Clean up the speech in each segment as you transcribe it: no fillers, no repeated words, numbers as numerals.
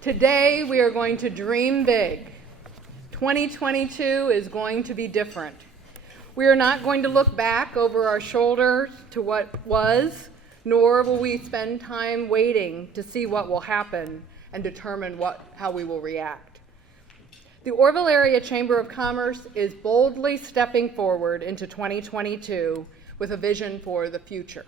Today we are going to dream big. 2022 is going to be different. We are not going to look back over our shoulders to what was, nor will we spend time waiting to see what will happen and determine how we will react. The Orville Area Chamber of Commerce is boldly stepping forward into 2022 with a vision for the future.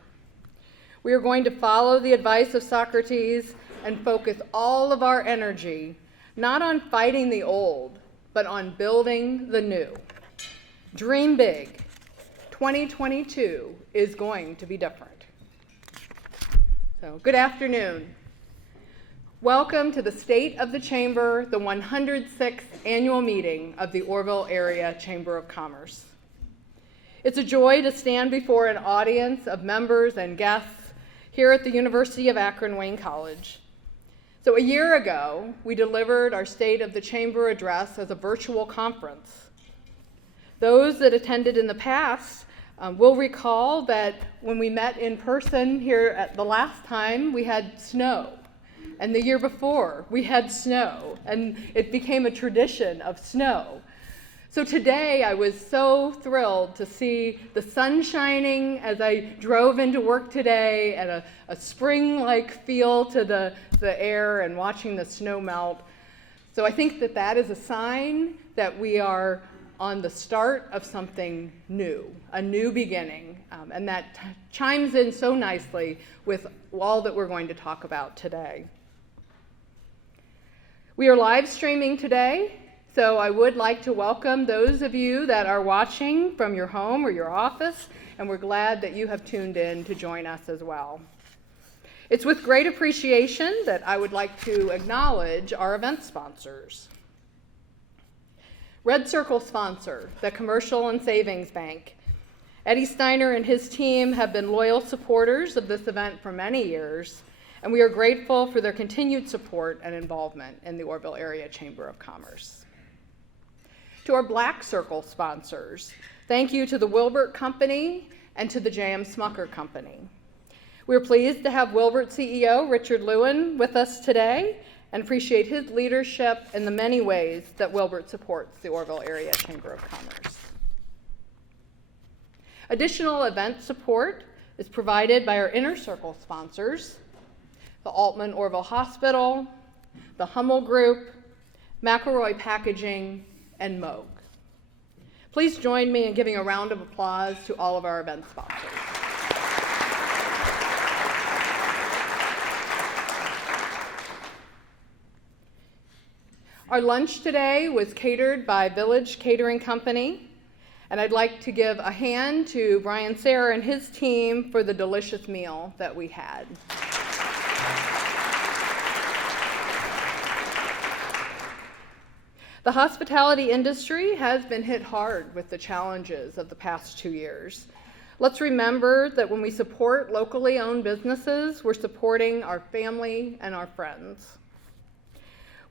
We are going to follow the advice of Socrates and focus all of our energy not on fighting the old, but on building the new. Dream big. 2022 is going to be different. So, good afternoon. Welcome to the State of the Chamber, the 106th annual meeting of the Orville Area Chamber of Commerce. It's a joy to stand before an audience of members and guests here at the University of Akron Wayne College. So a year ago, we delivered our State of the Chamber address as a virtual conference. Those that attended in the past will recall that when we met in person here at the last time, we had snow. And the year before, we had snow, and it became a tradition of snow. So today, I was so thrilled to see the sun shining as I drove into work today, and a spring-like feel to the air and watching the snow melt. So I think that is a sign that we are on the start of something new, a new beginning, and that chimes in so nicely with all that we're going to talk about today. We are live streaming today. So I would like to welcome those of you that are watching from your home or your office, and we're glad that you have tuned in to join us as well. It's with great appreciation that I would like to acknowledge our event sponsors. Red Circle sponsor, the Commercial and Savings Bank. Eddie Steiner and his team have been loyal supporters of this event for many years, and we are grateful for their continued support and involvement in the Orville Area Chamber of Commerce. To our Black Circle sponsors, thank you to the Wilbert Company and to the J.M. Smucker Company. We're pleased to have Wilbert CEO Richard Lewin with us today and appreciate his leadership in the many ways that Wilbert supports the Orville Area Chamber of Commerce. Additional event support is provided by our Inner Circle sponsors, the Altman Orville Hospital, the Hummel Group, McElroy Packaging, and Moog. Please join me in giving a round of applause to all of our event sponsors. Our lunch today was catered by Village Catering Company, and I'd like to give a hand to Brian Sayre and his team for the delicious meal that we had. The hospitality industry has been hit hard with the challenges of the past 2 years. Let's remember that when we support locally owned businesses, we're supporting our family and our friends.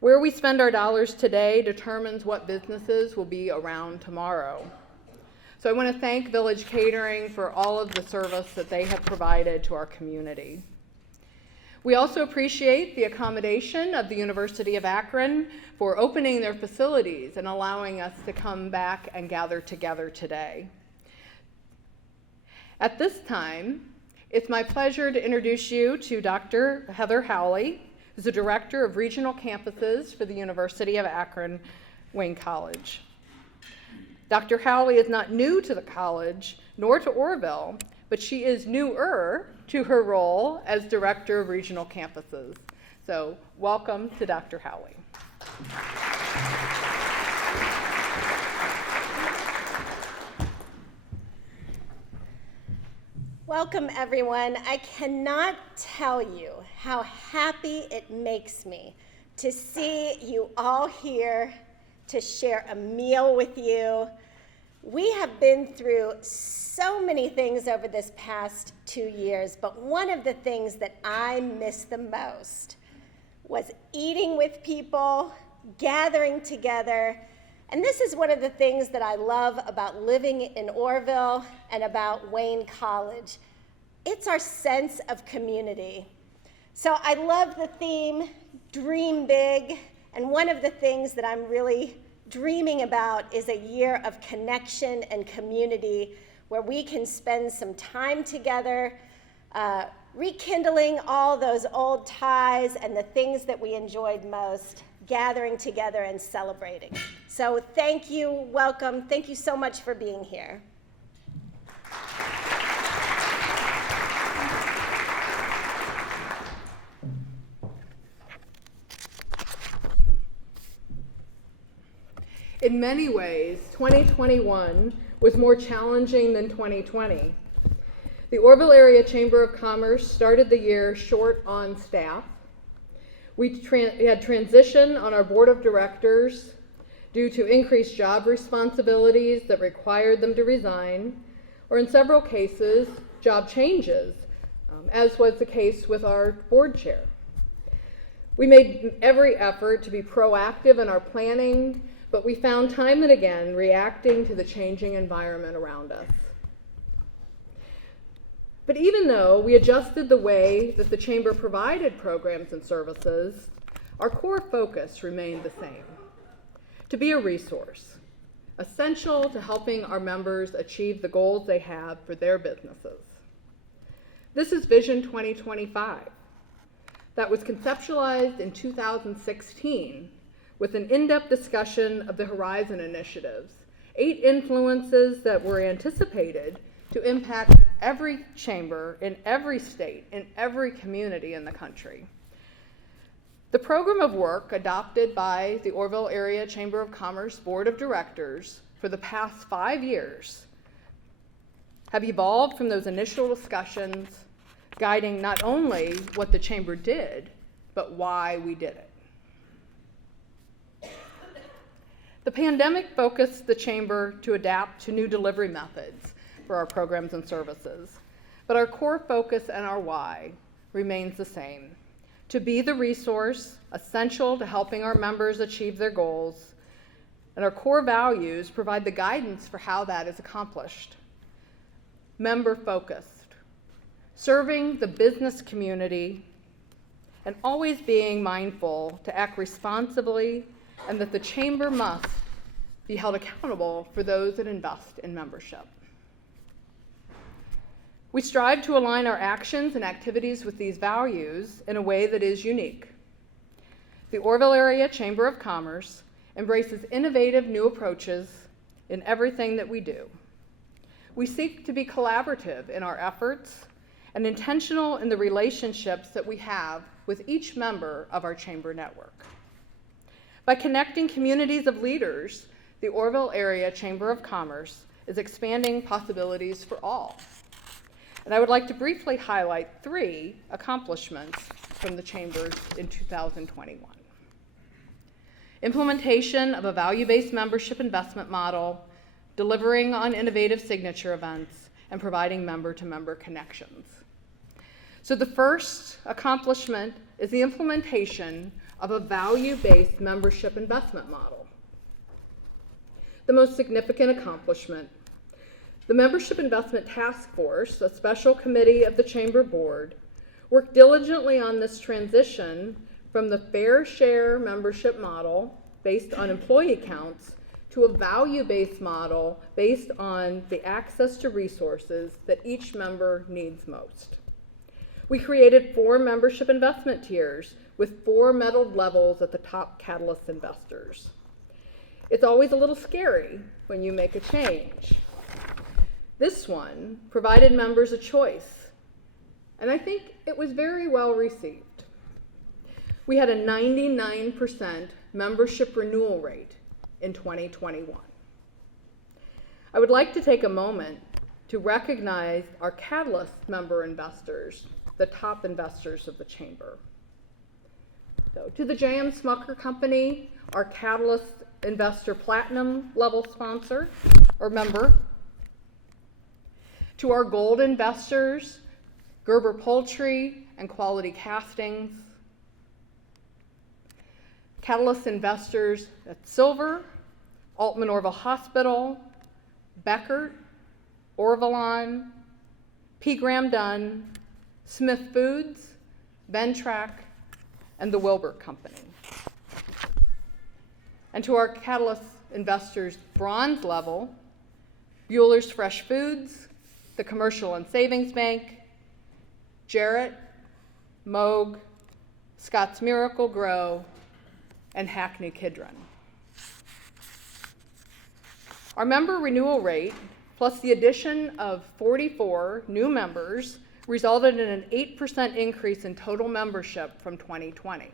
Where we spend our dollars today determines what businesses will be around tomorrow. So I want to thank Village Catering for all of the service that they have provided to our community. We also appreciate the accommodation of the University of Akron for opening their facilities and allowing us to come back and gather together today. At this time, it's my pleasure to introduce you to Dr. Heather Howley, who's the Director of Regional Campuses for the University of Akron Wayne College. Dr. Howley is not new to the college, nor to Orville, but she is newer to her role as Director of Regional Campuses. So welcome to Dr. Howley. Welcome, everyone. I cannot tell you how happy it makes me to see you all here, to share a meal with you. We have been through so many things over this past 2 years, but one of the things that I miss the most was eating with people, gathering together, and this is one of the things that I love about living in Orville and about Wayne College. It's our sense of community. So I love the theme, Dream Big, and one of the things that I'm really dreaming about is a year of connection and community where we can spend some time together, rekindling all those old ties and the things that we enjoyed most, gathering together and celebrating. So thank you, welcome, thank you so much for being here. In many ways, 2021 was more challenging than 2020. The Orville Area Chamber of Commerce started the year short on staff. We had transition on our board of directors due to increased job responsibilities that required them to resign, or in several cases, job changes, as was the case with our board chair. We made every effort to be proactive in our planning, but we found time and again reacting to the changing environment around us. But even though we adjusted the way that the Chamber provided programs and services, our core focus remained the same: to be a resource, essential to helping our members achieve the goals they have for their businesses. This is Vision 2025 that was conceptualized in 2016 with an in-depth discussion of the Horizon initiatives, 8 influences that were anticipated to impact every chamber in every state, in every community in the country. The program of work adopted by the Orville Area Chamber of Commerce Board of Directors for the past 5 years have evolved from those initial discussions, guiding not only what the chamber did, but why we did it. The pandemic focused the chamber to adapt to new delivery methods for our programs and services, but our core focus and our why remains the same: to be the resource essential to helping our members achieve their goals, and our core values provide the guidance for how that is accomplished. Member-focused, serving the business community, and always being mindful to act responsibly, and that the chamber must be held accountable for those that invest in membership. We strive to align our actions and activities with these values in a way that is unique. The Orville Area Chamber of Commerce embraces innovative new approaches in everything that we do. We seek to be collaborative in our efforts and intentional in the relationships that we have with each member of our chamber network. By connecting communities of leaders, the Orville Area Chamber of Commerce is expanding possibilities for all. And I would like to briefly highlight 3 accomplishments from the chambers in 2021. Implementation of a value-based membership investment model, delivering on innovative signature events, and providing member-to-member connections. So the first accomplishment is the implementation of a value-based membership investment model. The most significant accomplishment: the Membership Investment Task Force, a special committee of the Chamber Board, worked diligently on this transition from the fair share membership model based on employee counts to a value-based model based on the access to resources that each member needs most. We created 4 membership investment tiers with 4 medaled levels at the top Catalyst investors. It's always a little scary when you make a change. This one provided members a choice, and I think it was very well received. We had a 99% membership renewal rate in 2021. I would like to take a moment to recognize our Catalyst member investors, the top investors of the chamber. So, to the J.M. Smucker Company, our Catalyst Investor Platinum level sponsor or member. To our gold investors, Gerber Poultry and Quality Castings. Catalyst investors at Silver, Altman Orville Hospital, Beckert, Orvillon, P. Graham Dunn, Smith Foods, Ventrac, and the Wilbur Company. And to our Catalyst investors bronze level, Bueller's Fresh Foods, the Commercial and Savings Bank, Jarrett, Moog, Scott's Miracle Grow, and Hackney Kidron. Our member renewal rate, plus the addition of 44 new members, resulted in an 8% increase in total membership from 2020.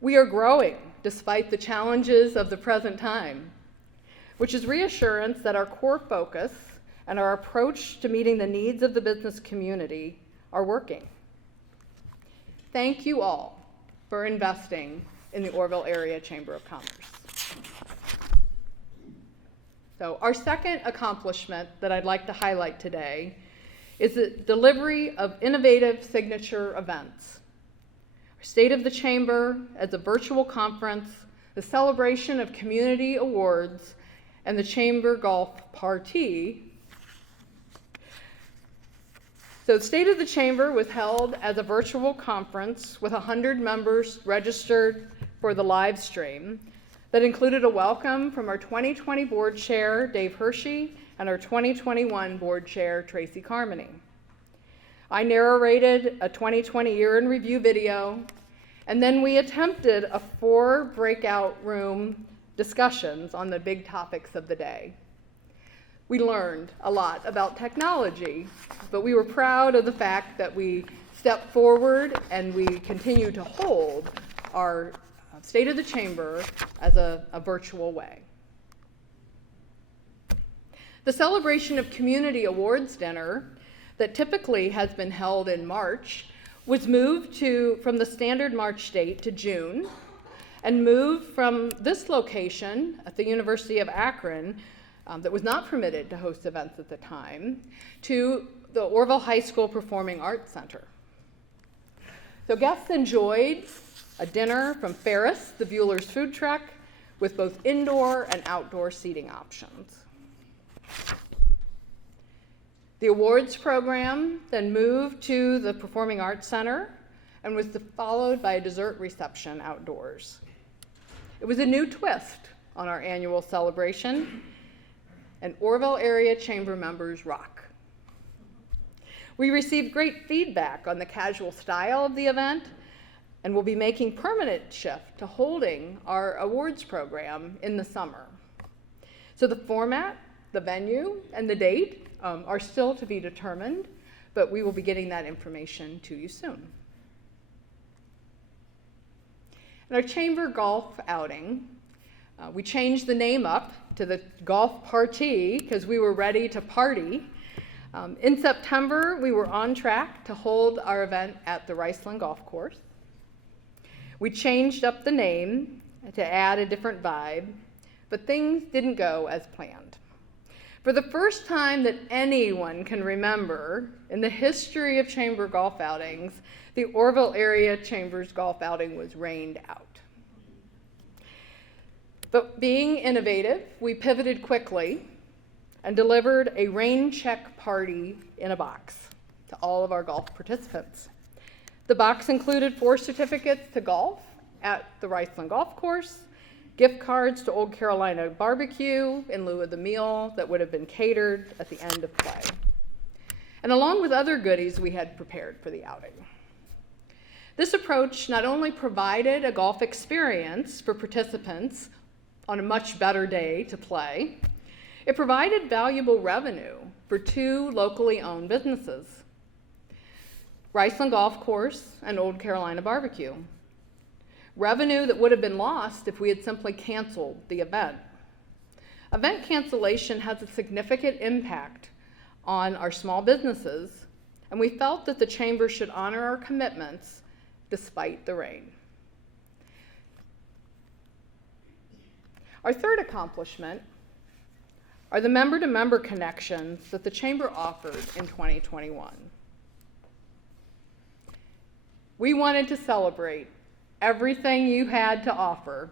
We are growing despite the challenges of the present time, which is reassurance that our core focus and our approach to meeting the needs of the business community are working. Thank you all for investing in the Orrville Area Chamber of Commerce. So our second accomplishment that I'd like to highlight today is the delivery of innovative signature events. Our State of the Chamber as a virtual conference, the celebration of community awards, and the Chamber Golf Party. So the State of the Chamber was held as a virtual conference with 100 members registered for the live stream that included a welcome from our 2020 board chair, Dave Hershey, and our 2021 board chair, Tracy Carmody. I narrated a 2020 year in review video, and then we attempted a 4 breakout room discussions on the big topics of the day. We learned a lot about technology, but we were proud of the fact that we stepped forward and we continue to hold our State of the Chamber as a virtual way. The celebration of Community Awards Dinner that typically has been held in March was moved from the standard March date to June, and moved from this location at the University of Akron that was not permitted to host events at the time to the Orville High School Performing Arts Center. So guests enjoyed a dinner from Ferris, the Bueller's food truck, with both indoor and outdoor seating options. The awards program then moved to the Performing Arts Center and was followed by a dessert reception outdoors. It was a new twist on our annual celebration, and Orville Area Chamber members rock. We received great feedback on the casual style of the event, and will be making permanent shift to holding our awards program in the summer. So the format, the venue, and the date are still to be determined, but we will be getting that information to you soon. In our chamber golf outing, we changed the name up to the Golf Party because we were ready to party. In September, we were on track to hold our event at the Riceland Golf Course. We changed up the name to add a different vibe, but things didn't go as planned. For the first time that anyone can remember in the history of chamber golf outings, the Orville Area Chamber's golf outing was rained out. But being innovative, we pivoted quickly and delivered a rain check party in a box to all of our golf participants. The box included 4 certificates to golf at the Riceland Golf Course, gift cards to Old Carolina Barbecue in lieu of the meal that would have been catered at the end of play, and along with other goodies we had prepared for the outing. This approach not only provided a golf experience for participants on a much better day to play, it provided valuable revenue for 2 locally owned businesses, Riceland Golf Course and Old Carolina Barbecue. Revenue that would have been lost if we had simply canceled the event. Event cancellation has a significant impact on our small businesses, and we felt that the chamber should honor our commitments despite the rain. Our third accomplishment are the member-to-member connections that the chamber offered in 2021. We wanted to celebrate everything you had to offer.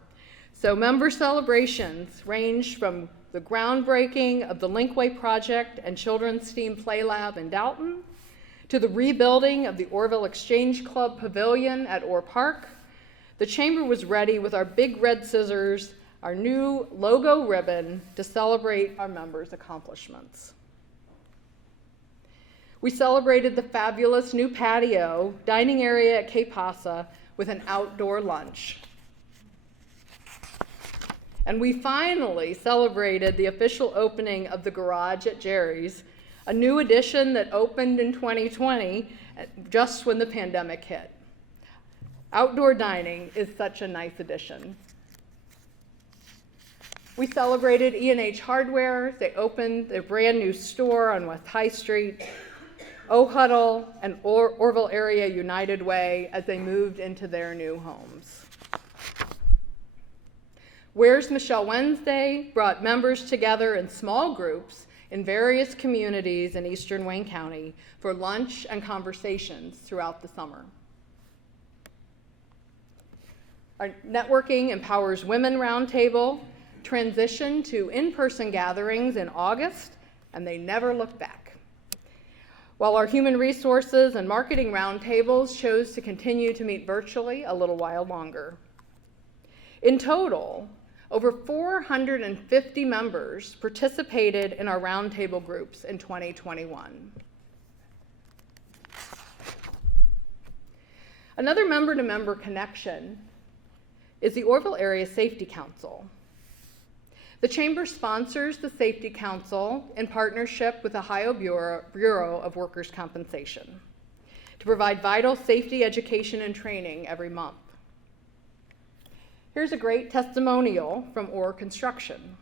So member celebrations ranged from the groundbreaking of the Linkway Project and Children's STEAM Play Lab in Dalton, to the rebuilding of the Orville Exchange Club Pavilion at Orr Park, the Chamber was ready with our big red scissors, our new logo ribbon to celebrate our members' accomplishments. We celebrated the fabulous new patio dining area at Cape Hassa with an outdoor lunch. And we finally celebrated the official opening of the garage at Jerry's, a new addition that opened in 2020, just when the pandemic hit. Outdoor dining is such a nice addition. We celebrated E&H Hardware. They opened their brand new store on West High Street. Huddle and Orville Area United Way as they moved into their new homes. Where's Michelle Wednesday brought members together in small groups in various communities in eastern Wayne County for lunch and conversations throughout the summer. Our Networking Empowers Women Roundtable transitioned to in-person gatherings in August, and they never looked back. While our Human Resources and Marketing Roundtables chose to continue to meet virtually a little while longer. In total, over 450 members participated in our roundtable groups in 2021. Another member-to-member connection is the Orville Area Safety Council. The Chamber sponsors the Safety Council in partnership with the Ohio Bureau of Workers' Compensation to provide vital safety education and training every month. Here's a great testimonial from Orr Construction.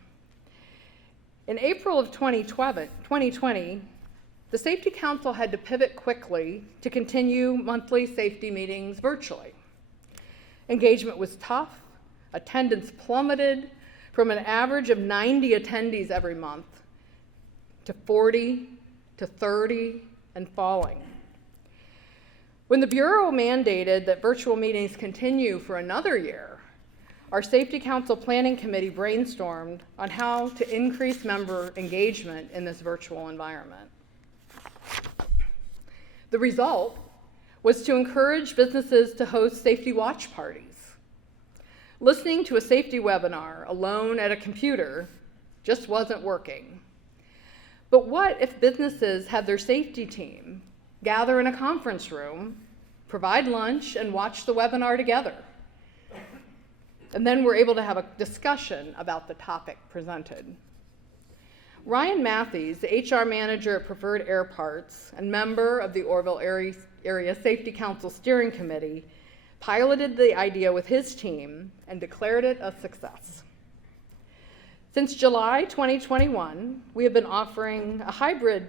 In April of 2020, the Safety Council had to pivot quickly to continue monthly safety meetings virtually. Engagement was tough, attendance plummeted from an average of 90 attendees every month to 40 to 30 and falling. When the Bureau mandated that virtual meetings continue for another year, our Safety Council Planning Committee brainstormed on how to increase member engagement in this virtual environment. The result was to encourage businesses to host safety watch parties. Listening to a safety webinar alone at a computer just wasn't working. But what if businesses had their safety team gather in a conference room, provide lunch, and watch the webinar together? And then we're able to have a discussion about the topic presented. Ryan Matthews, the HR manager at Preferred Air Parts and member of the Orville Area Safety Council Steering Committee, piloted the idea with his team and declared it a success. Since July 2021, we have been offering a hybrid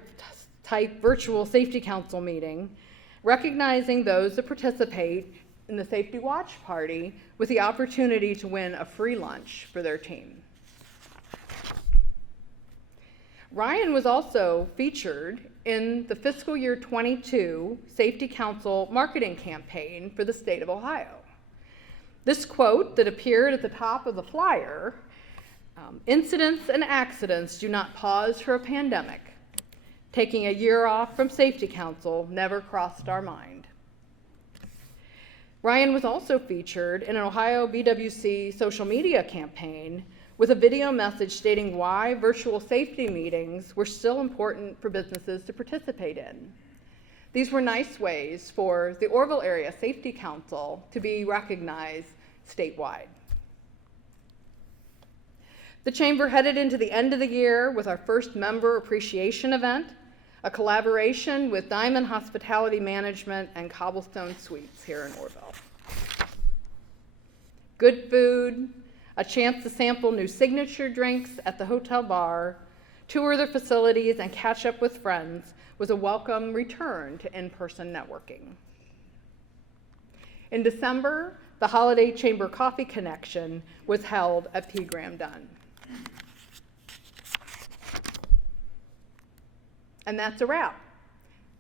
type virtual Safety Council meeting, recognizing those that participate in the Safety Watch Party with the opportunity to win a free lunch for their team. Ryan was also featured in the fiscal year 22 Safety Council marketing campaign for the state of Ohio. This quote that appeared at the top of the flyer, incidents and accidents do not pause for a pandemic. Taking a year off from Safety Council never crossed our mind. Ryan was also featured in an Ohio BWC social media campaign with a video message stating why virtual safety meetings were still important for businesses to participate in. These were nice ways for the Orville Area Safety Council to be recognized statewide. The Chamber headed into the end of the year with our first member appreciation event, a collaboration with Diamond Hospitality Management and Cobblestone Suites here in Orville. Good food, a chance to sample new signature drinks at the hotel bar, tour their facilities, and catch up with friends was a welcome return to in-person networking. In December, the Holiday Chamber Coffee Connection was held at P. Graham Dunn. And that's a wrap.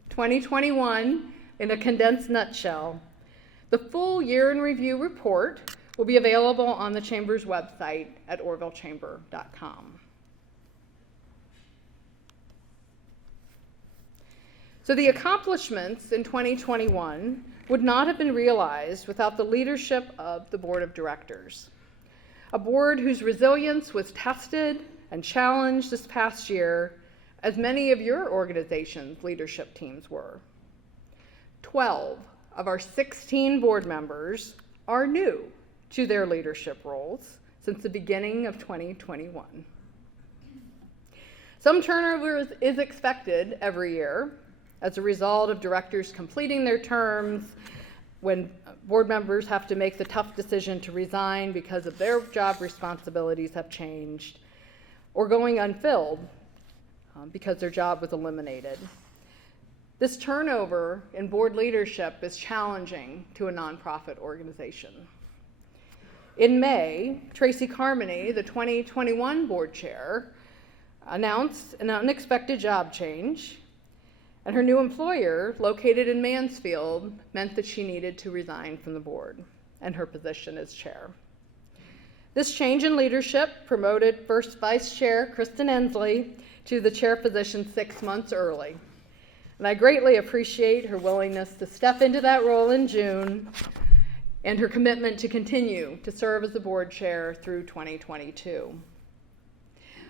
2021 in a condensed nutshell. The full year in review report will be available on the Chamber's website at orvillechamber.com. So the accomplishments in 2021 would not have been realized without the leadership of the board of directors. A board whose resilience was tested and challenged this past year, as many of your organization's leadership teams were. 12 of our 16 board members are new to their leadership roles since the beginning of 2021. Some turnover is expected every year as a result of directors completing their terms, when board members have to make the tough decision to resign because of their job responsibilities have changed, or going unfilled because their job was eliminated. This turnover in board leadership is challenging to a nonprofit organization. In May, Tracy Carmody, the 2021 board chair, announced an unexpected job change, and her new employer, located in Mansfield, meant that she needed to resign from the board and her position as chair. This change in leadership promoted first vice chair Kristen Ensley to the chair position 6 months early. And I greatly appreciate her willingness to step into that role in June and her commitment to continue to serve as the board chair through 2022.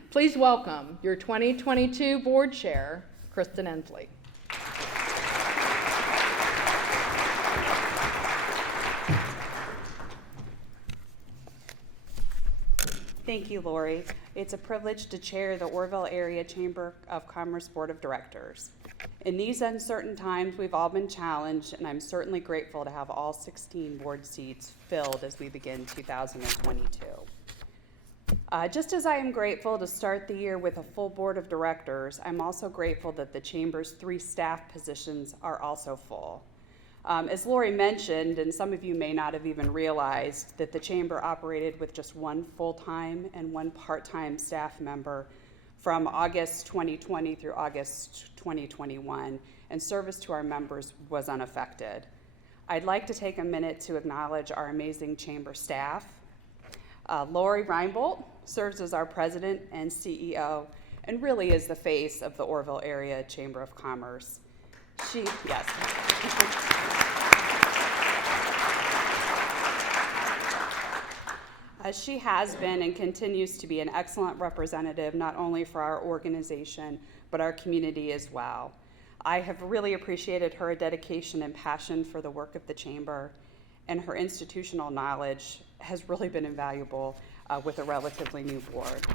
Please welcome your 2022 board chair, Kristen Ensley. Thank you, Laurie. It's a privilege to chair the Orville Area Chamber of Commerce Board of Directors. In these uncertain times, we've all been challenged, and I'm certainly grateful to have all 16 board seats filled as we begin 2022. Just as I am grateful to start the year with a full board of directors, I'm also grateful that the Chamber's 3 staff positions are also full. As Laurie mentioned, and some of you may not have even realized, that the Chamber operated with just 1 full-time and 1 part-time staff member from August 2020 through August 2021, and service to our members was unaffected. I'd like to take a minute to acknowledge our amazing Chamber staff. Laurie Reinbold serves as our president and CEO, and really is the face of the Orville Area Chamber of Commerce. Yes. She has been and continues to be an excellent representative, not only for our organization, but our community as well. I have really appreciated her dedication and passion for the work of the Chamber, and her institutional knowledge has really been invaluable with a relatively new board.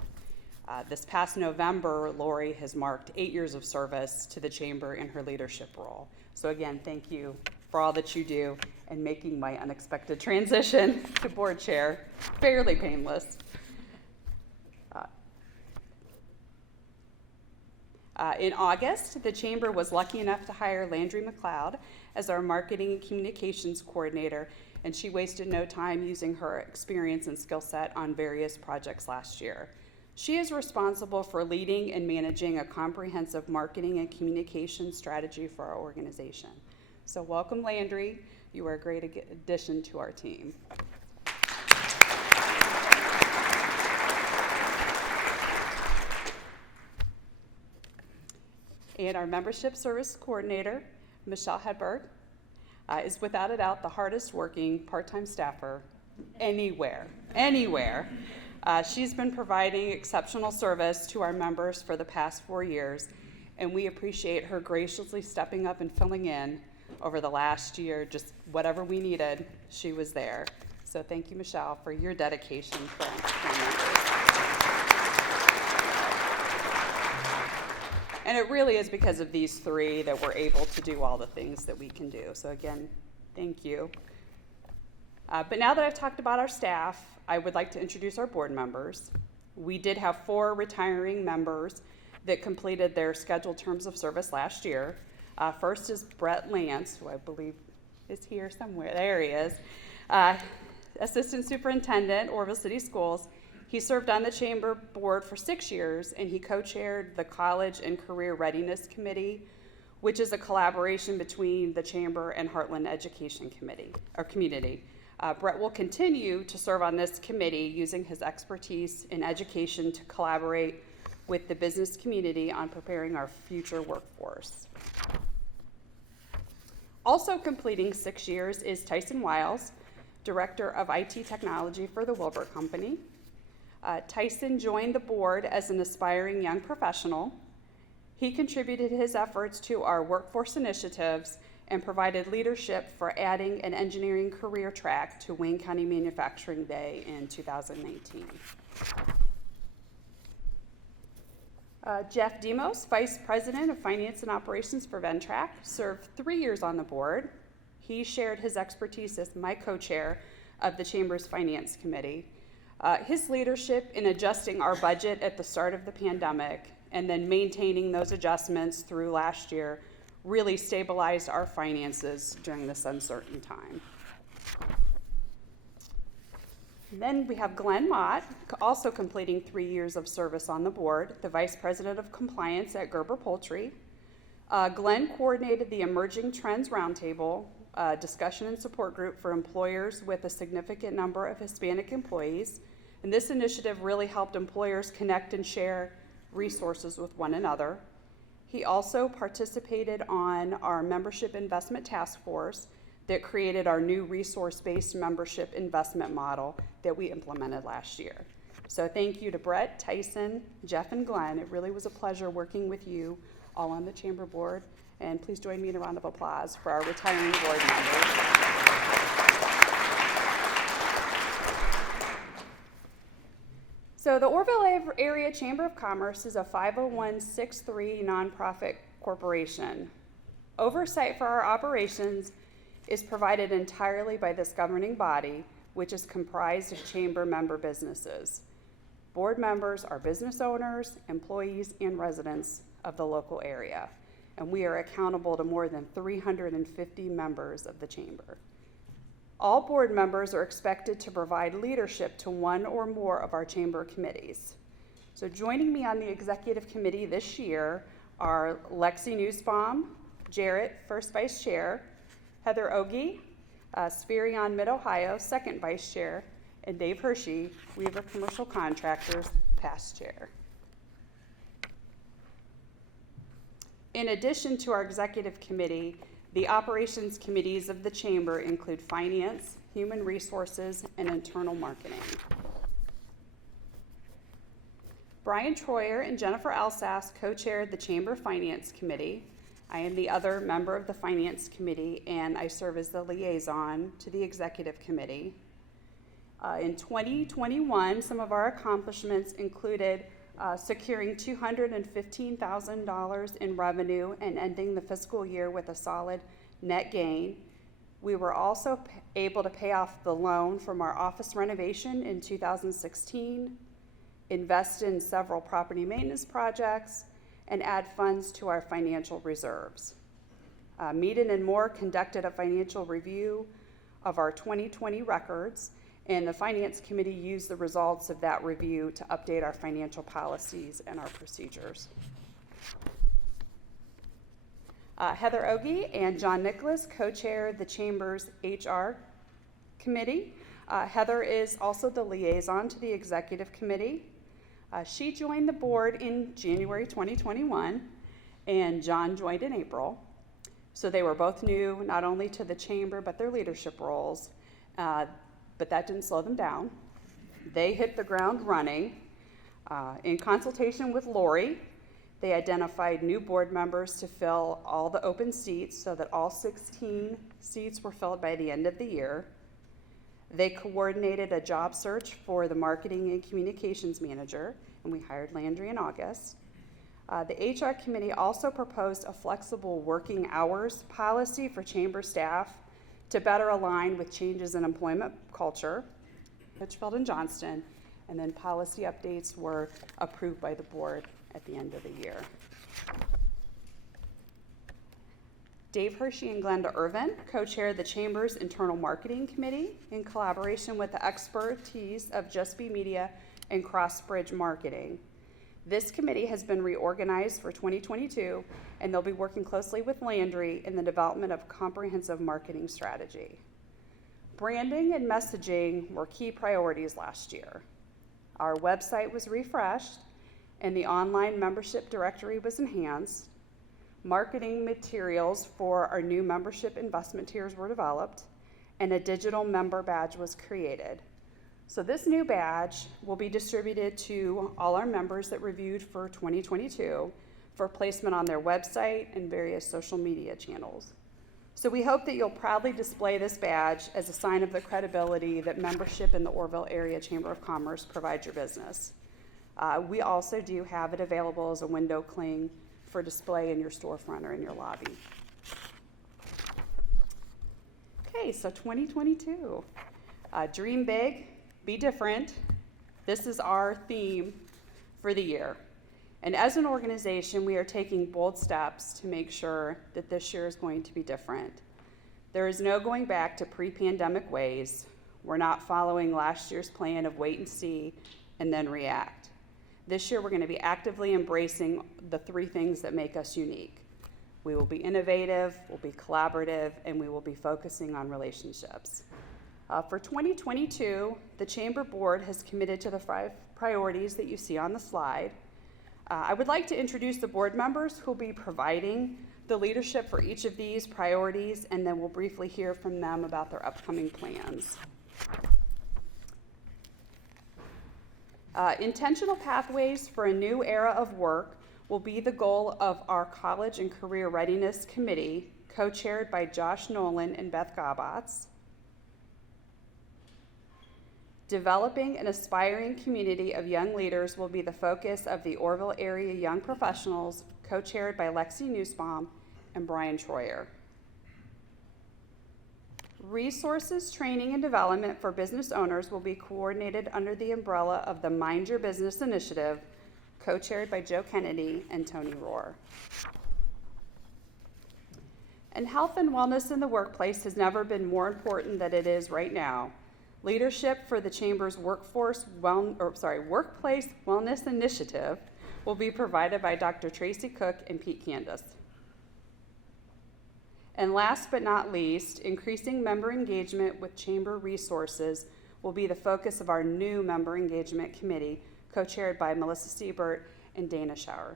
This past November, Laurie has marked 8 years of service to the Chamber in her leadership role. So again, thank you for all that you do and making my unexpected transition to board chair fairly painless. In August, the Chamber was lucky enough to hire Landry Macleod as our marketing and communications coordinator, and she wasted no time using her experience and skill set on various projects last year. She is responsible for leading and managing a comprehensive marketing and communication strategy for our organization. So welcome, Landry. You are a great addition to our team. And our membership service coordinator, Michelle Hedberg, is without a doubt the hardest working part-time staffer anywhere. She's been providing exceptional service to our members for the past 4 years, and we appreciate her graciously stepping up and filling in over the last year. Just whatever we needed, she was there. So thank you, Michelle, for your dedication for our members. And it really is because of these 3 that we're able to do all the things that we can do. So again, thank you. But now that I've talked about our staff, I would like to introduce our board members. We did have 4 retiring members that completed their scheduled terms of service last year. First is Brett Lance, who I believe is here somewhere. There he is. Assistant Superintendent, Orville City Schools. He served on the Chamber Board for 6 years, and he co-chaired the College and Career Readiness Committee, which is a collaboration between the Chamber and Heartland Education Committee, or community. Brett will continue to serve on this committee using his expertise in education to collaborate with the business community on preparing our future workforce. Also completing 6 years is Tyson Wiles, Director of IT Technology for the Wilbur Company. Tyson joined the board as an aspiring young professional. He contributed his efforts to our workforce initiatives and provided leadership for adding an engineering career track to Wayne County Manufacturing Day in 2019. Jeff Demos, Vice President of Finance and Operations for Ventrac, served 3 years on the board. He shared his expertise as my co-chair of the Chamber's Finance Committee. His leadership in adjusting our budget at the start of the pandemic and then maintaining those adjustments through last year really stabilized our finances during this uncertain time. And then we have Glenn Mott, also completing 3 years of service on the board, the Vice President of Compliance at Gerber Poultry. Glenn coordinated the Emerging Trends Roundtable discussion and support group for employers with a significant number of Hispanic employees. And this initiative really helped employers connect and share resources with one another. He also participated on our membership investment task force that created our new resource-based membership investment model that we implemented last year. So thank you to Brett, Tyson, Jeff, and Glenn. It really was a pleasure working with you all on the Chamber Board. And please join me in a round of applause for our retiring board members. So the Orville Area Chamber of Commerce is a 501(c)(3) nonprofit corporation. Oversight for our operations is provided entirely by this governing body, which is comprised of chamber member businesses. Board members are business owners, employees, and residents of the local area, and we are accountable to more than 350 members of the chamber. All board members are expected to provide leadership to one or more of our chamber committees. So joining me on the executive committee this year are Lexi Nussbaum, Jarrett, first vice chair, Heather Ogie, Spherion Mid-Ohio, second vice chair, and Dave Hershey, Weaver Commercial Contractors, past chair. In addition to our executive committee, the operations committees of the chamber include finance, human resources, and internal marketing. Brian Troyer and Jennifer Alsace co-chaired the Chamber Finance Committee. I am the other member of the Finance Committee, and I serve as the liaison to the Executive Committee. In 2021, some of our accomplishments included securing $215,000 in revenue and ending the fiscal year with a solid net gain. We were also able to pay off the loan from our office renovation in 2016, invest in several property maintenance projects, and add funds to our financial reserves. Meaden and Moore conducted a financial review of our 2020 records, and the Finance Committee used the results of that review to update our financial policies and our procedures. Heather Ogie and John Nicholas co-chair the Chamber's HR Committee. Heather is also the liaison to the Executive Committee. She joined the board in January 2021, and John joined in April. So they were both new, not only to the chamber, but their leadership roles. But that didn't slow them down. They hit the ground running. In consultation with Laurie, they identified new board members to fill all the open seats so that all 16 seats were filled by the end of the year. They coordinated a job search for the marketing and communications manager, and we hired Landry in August. The HR committee also proposed a flexible working hours policy for chamber staff to better align with changes in employment culture, Litchfield and Johnston, and then policy updates were approved by the board at the end of the year. Dave Hershey and Glenda Irvin co-chair the Chamber's Internal Marketing Committee in collaboration with the expertise of Just Be Media and Crossbridge Marketing. This committee has been reorganized for 2022, and they'll be working closely with Landry in the development of comprehensive marketing strategy. Branding and messaging were key priorities last year. Our website was refreshed, and the online membership directory was enhanced. marketing materials for our new membership investment tiers were developed, and a digital member badge was created. So this new badge will be distributed to all our members that reviewed for 2022 for placement on their website and various social media channels. So we hope that you'll proudly display this badge as a sign of the credibility that membership in the Orville Area Chamber of Commerce provides your business. We also do have it available as a window cling for display in your storefront or in your lobby. Okay, so 2022. Dream big, be different. This is our theme for the year. And as an organization, we are taking bold steps to make sure that this year is going to be different. There is no going back to pre-pandemic ways. We're not following last year's plan of wait and see and then react. This year, we're going to be actively embracing the three things that make us unique. We will be innovative, we'll be collaborative, and we will be focusing on relationships. For 2022, the Chamber Board has committed to the 5 priorities that you see on the slide. I would like to introduce the board members who will be providing the leadership for each of these priorities, and then we'll briefly hear from them about their upcoming plans. Intentional pathways for a new era of work will be the goal of our College and Career Readiness Committee, co-chaired by Josh Nolan and Beth Gobatz. Developing an aspiring community of young leaders will be the focus of the Orville Area Young Professionals, co-chaired by Lexi Nussbaum and Brian Troyer. Resources, training, and development for business owners will be coordinated under the umbrella of the Mind Your Business Initiative, co-chaired by Joe Kennedy and Tony Rohr. And health and wellness in the workplace has never been more important than it is right now. Leadership for the Chamber's Workplace Wellness Initiative will be provided by Dr. Tracy Cook and Pete Candace. And last but not least, increasing member engagement with Chamber resources will be the focus of our new Member Engagement Committee, co-chaired by Melissa Siebert and Dana Schauer.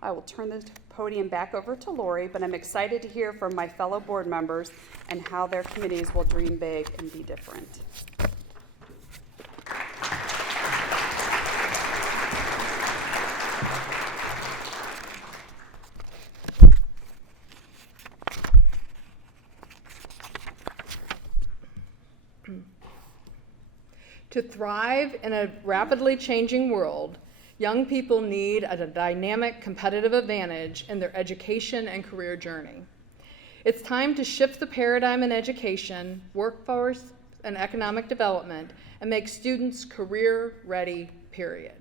I will turn the podium back over to Laurie, but I'm excited to hear from my fellow board members and how their committees will dream big and be different. To thrive in a rapidly changing world, young people need a dynamic competitive advantage in their education and career journey. It's time to shift the paradigm in education, workforce, and economic development and make students career ready, period.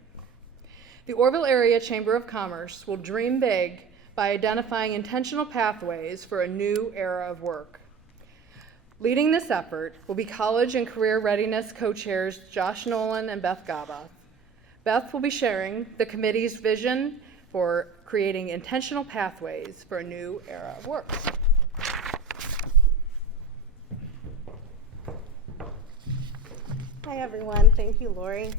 The Orville Area Chamber of Commerce will dream big by identifying intentional pathways for a new era of work. Leading this effort will be College and Career Readiness co-chairs Josh Nolan and Beth Gobatz. Beth will be sharing the committee's vision for creating intentional pathways for a new era of work. Hi everyone, thank you, Laurie.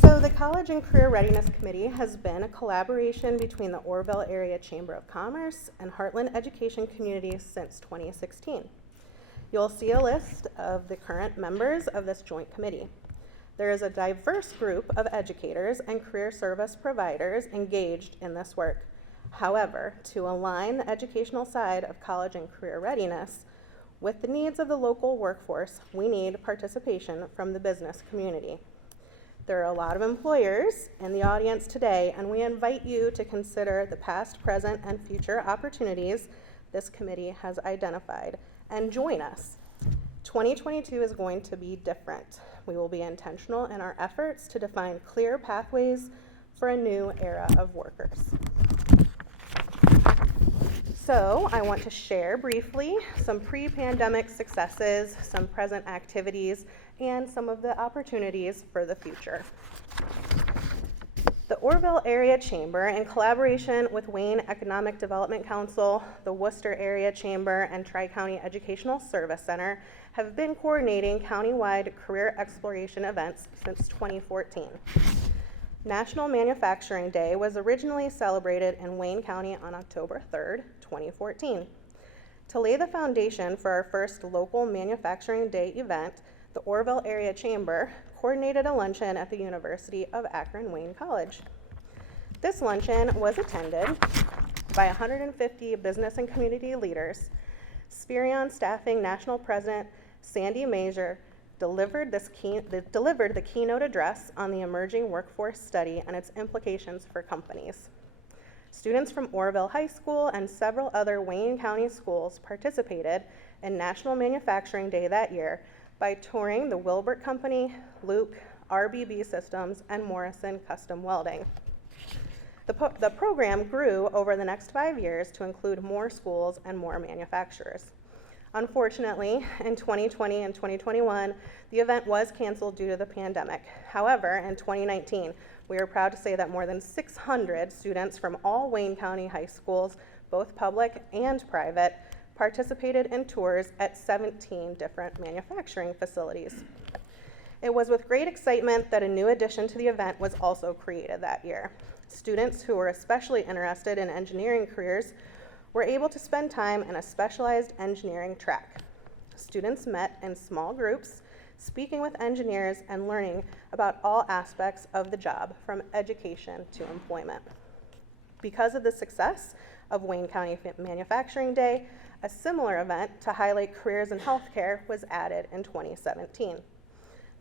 So the College and Career Readiness Committee has been a collaboration between the Orville Area Chamber of Commerce and Heartland Education Communities since 2016. You'll see a list of the current members of this joint committee. There is a diverse group of educators and career service providers engaged in this work. However, to align the educational side of college and career readiness with the needs of the local workforce, we need participation from the business community. There are a lot of employers in the audience today, and we invite you to consider the past, present, and future opportunities this committee has identified and join us. 2022 is going to be different. We will be intentional in our efforts to define clear pathways for a new era of workers. So I want to share briefly some pre-pandemic successes, some present activities, and some of the opportunities for the future. The Orville Area Chamber, in collaboration with Wayne Economic Development Council, the Worcester Area Chamber, and Tri-County Educational Service Center, have been coordinating countywide career exploration events since 2014. National Manufacturing Day was originally celebrated in Wayne County on October 3rd, 2014. To lay the foundation for our first local Manufacturing Day event, the Orville Area Chamber coordinated a luncheon at the University of Akron-Wayne College. This luncheon was attended by 150 business and community leaders. Spirion Staffing National President Sandy Major delivered the keynote address on the emerging workforce study and its implications for companies. Students from Orrville High School and several other Wayne County schools participated in National Manufacturing Day that year by touring the Wilbert Company, Luke, RBB Systems, and Morrison Custom Welding. The program grew over the next 5 years to include more schools and more manufacturers. Unfortunately, in 2020 and 2021, the event was canceled due to the pandemic. However, in 2019, we are proud to say that more than 600 students from all Wayne County high schools, both public and private, participated in tours at 17 different manufacturing facilities. It was with great excitement that a new addition to the event was also created that year. Students who were especially interested in engineering careers were able to spend time in a specialized engineering track. Students met in small groups, speaking with engineers and learning about all aspects of the job, from education to employment. Because of the success of Wayne County Manufacturing Day, a similar event to highlight careers in healthcare was added in 2017.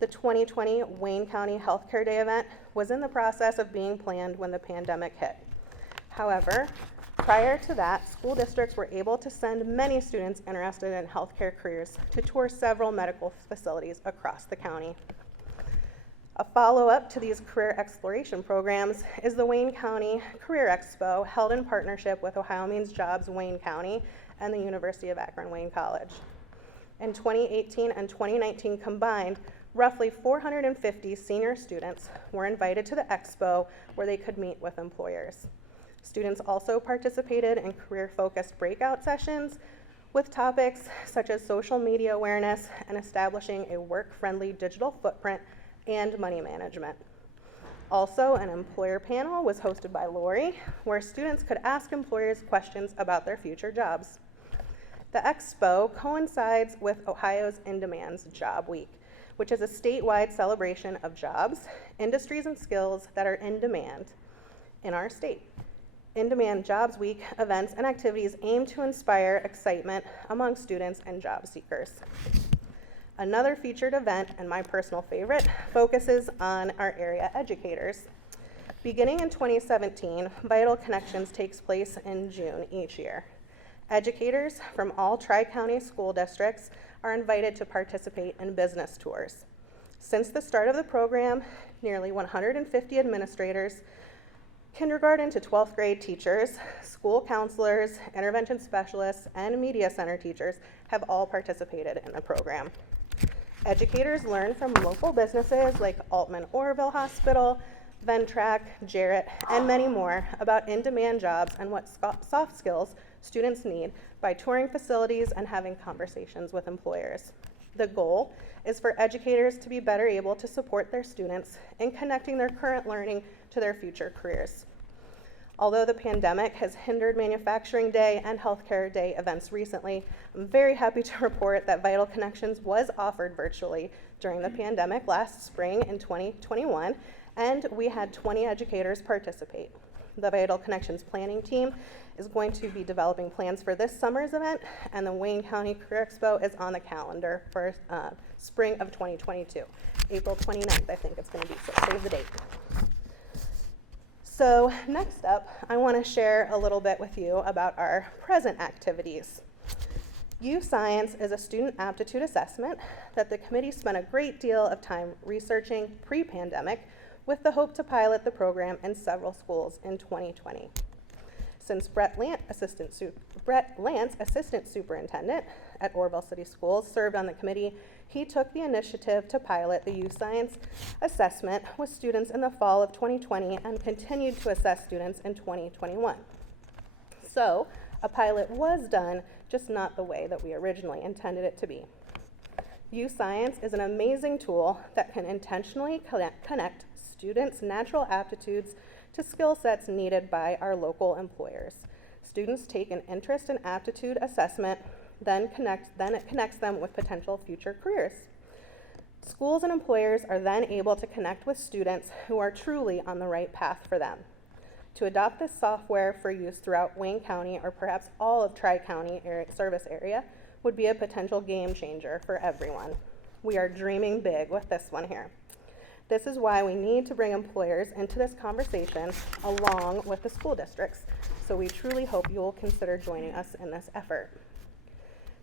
The 2020 Wayne County Healthcare Day event was in the process of being planned when the pandemic hit. However, prior to that, school districts were able to send many students interested in healthcare careers to tour several medical facilities across the county. A follow-up to these career exploration programs is the Wayne County Career Expo, held in partnership with Ohio Means Jobs Wayne County and the University of Akron-Wayne College. In 2018 and 2019 combined, roughly 450 senior students were invited to the Expo where they could meet with employers. Students also participated in career-focused breakout sessions with topics such as social media awareness and establishing a work-friendly digital footprint and money management. Also, an employer panel was hosted by Laurie, where students could ask employers questions about their future jobs. The Expo coincides with Ohio's In Demand's Job Week, which is a statewide celebration of jobs, industries, and skills that are in demand in our state. In Demand Jobs Week events and activities aim to inspire excitement among students and job seekers. Another featured event, and my personal favorite, focuses on our area educators. Beginning in 2017, Vital Connections takes place in June each year. Educators from all Tri-County school districts are invited to participate in business tours. Since the start of the program, nearly 150 administrators, kindergarten to 12th grade teachers, school counselors, intervention specialists, and media center teachers have all participated in the program. Educators learn from local businesses like Altman Orrville Hospital, Ventrac, Jarrett, and many more about in-demand jobs and what soft skills students need by touring facilities and having conversations with employers. The goal is for educators to be better able to support their students in connecting their current learning to their future careers. Although the pandemic has hindered Manufacturing Day and Healthcare Day events recently, I'm very happy to report that Vital Connections was offered virtually during the pandemic last spring in 2021, and we had 20 educators participate. The Vital Connections planning team is going to be developing plans for this summer's event, and the Wayne County Career Expo is on the calendar for spring of 2022. April 29th, I think it's going to be, so save the date. So next up, I want to share a little bit with you about our present activities. U-Science is a student aptitude assessment that the committee spent a great deal of time researching pre-pandemic with the hope to pilot the program in several schools in 2020. Since Brett Lance, Assistant Superintendent at Orville City Schools, served on the committee, he took the initiative to pilot the U-Science assessment with students in the fall of 2020 and continued to assess students in 2021. So, a pilot was done, just not the way that we originally intended it to be. U-Science is an amazing tool that can intentionally connect students' natural aptitudes to skill sets needed by our local employers. Students take an interest and aptitude assessment, then it connects them with potential future careers. Schools and employers are then able to connect with students who are truly on the right path for them. To adopt this software for use throughout Wayne County, or perhaps all of Tri-County service area, would be a potential game changer for everyone. We are dreaming big with this one here. This is why we need to bring employers into this conversation along with the school districts, so we truly hope you will consider joining us in this effort.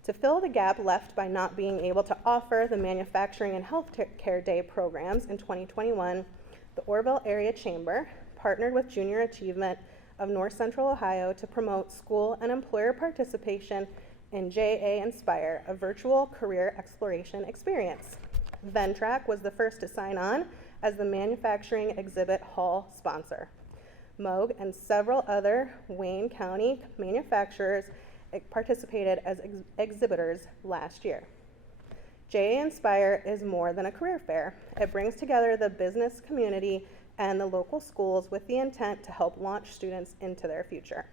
To fill the gap left by not being able to offer the Manufacturing and Healthcare Day programs in 2021, the Orville Area Chamber partnered with Junior Achievement of North Central Ohio to promote school and employer participation in JA Inspire, a virtual career exploration experience. Ventrac was the first to sign on as the manufacturing exhibit hall sponsor. Moog and several other Wayne County manufacturers participated as exhibitors last year. JA Inspire is more than a career fair. It brings together the business community and the local schools with the intent to help launch students into their future.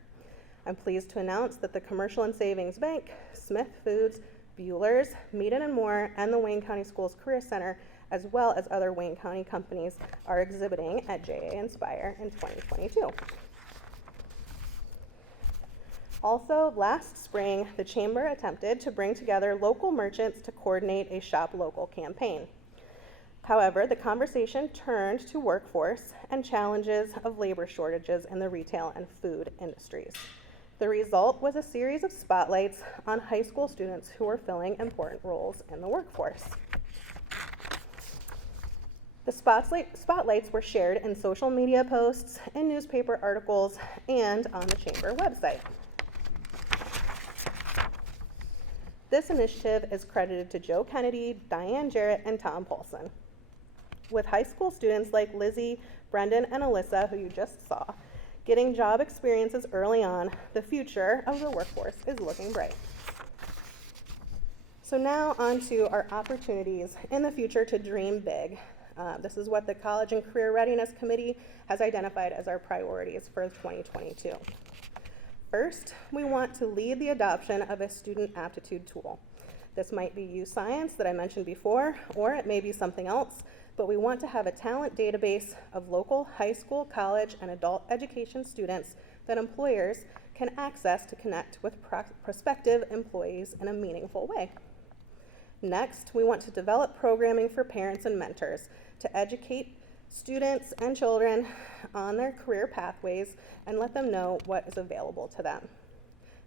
I'm pleased to announce that the Commercial and Savings Bank, Smith Foods, Bueller's, Meaden & Moore, and the Wayne County Schools Career Center, as well as other Wayne County companies, are exhibiting at JA Inspire in 2022. Also, last spring, the Chamber attempted to bring together local merchants to coordinate a Shop Local campaign. However, the conversation turned to workforce and challenges of labor shortages in the retail and food industries. The result was a series of spotlights on high school students who were filling important roles in the workforce. The spotlights were shared in social media posts, in newspaper articles, and on the Chamber website. This initiative is credited to Joe Kennedy, Diane Jarrett, and Tom Paulson. With high school students like Lizzie, Brendan, and Alyssa, who you just saw, getting job experiences early on, the future of the workforce is looking bright. So now on to our opportunities in the future to dream big. This is what the College and Career Readiness Committee has identified as our priorities for 2022. First, we want to lead the adoption of a student aptitude tool. This might be U-Science that I mentioned before, or it may be something else, but we want to have a talent database of local high school, college, and adult education students that employers can access to connect with prospective employees in a meaningful way. Next, we want to develop programming for parents and mentors to educate students and children on their career pathways and let them know what is available to them.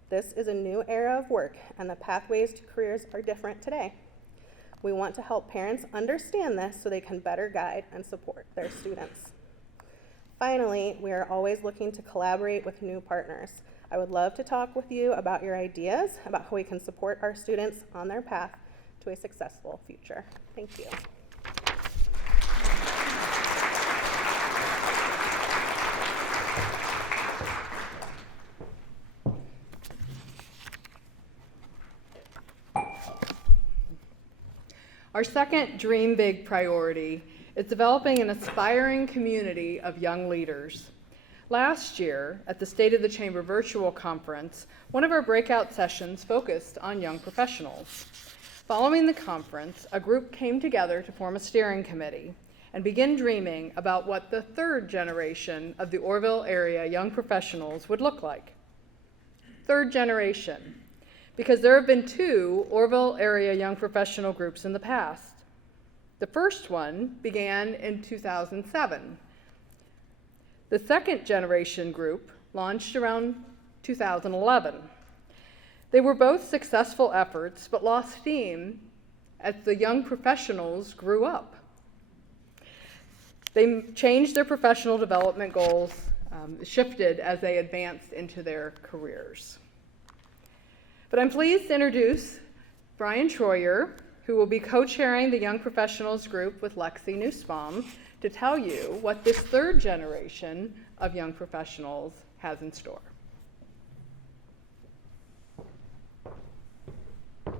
This is a new era of work, and the pathways to careers are different today. We want to help parents understand this so they can better guide and support their students. Finally, we are always looking to collaborate with new partners. I would love to talk with you about your ideas about how we can support our students on their path to a successful future. Thank you. Our second Dream Big priority is developing an aspiring community of young leaders. Last year, at the State of the Chamber virtual conference, one of our breakout sessions focused on young professionals. Following the conference, a group came together to form a steering committee and begin dreaming about what the third generation of the Orville area young professionals would look like. Third generation, because there have been two Orville area young professional groups in the past. The first one began in 2007. The second generation group launched around 2011. They were both successful efforts, but lost steam as the young professionals grew up. They changed their professional development goals, shifted as they advanced into their careers. But I'm pleased to introduce Brian Troyer, who will be co-chairing the Young Professionals group with Lexi Nussbaum to tell you what this third generation of young professionals has in store. All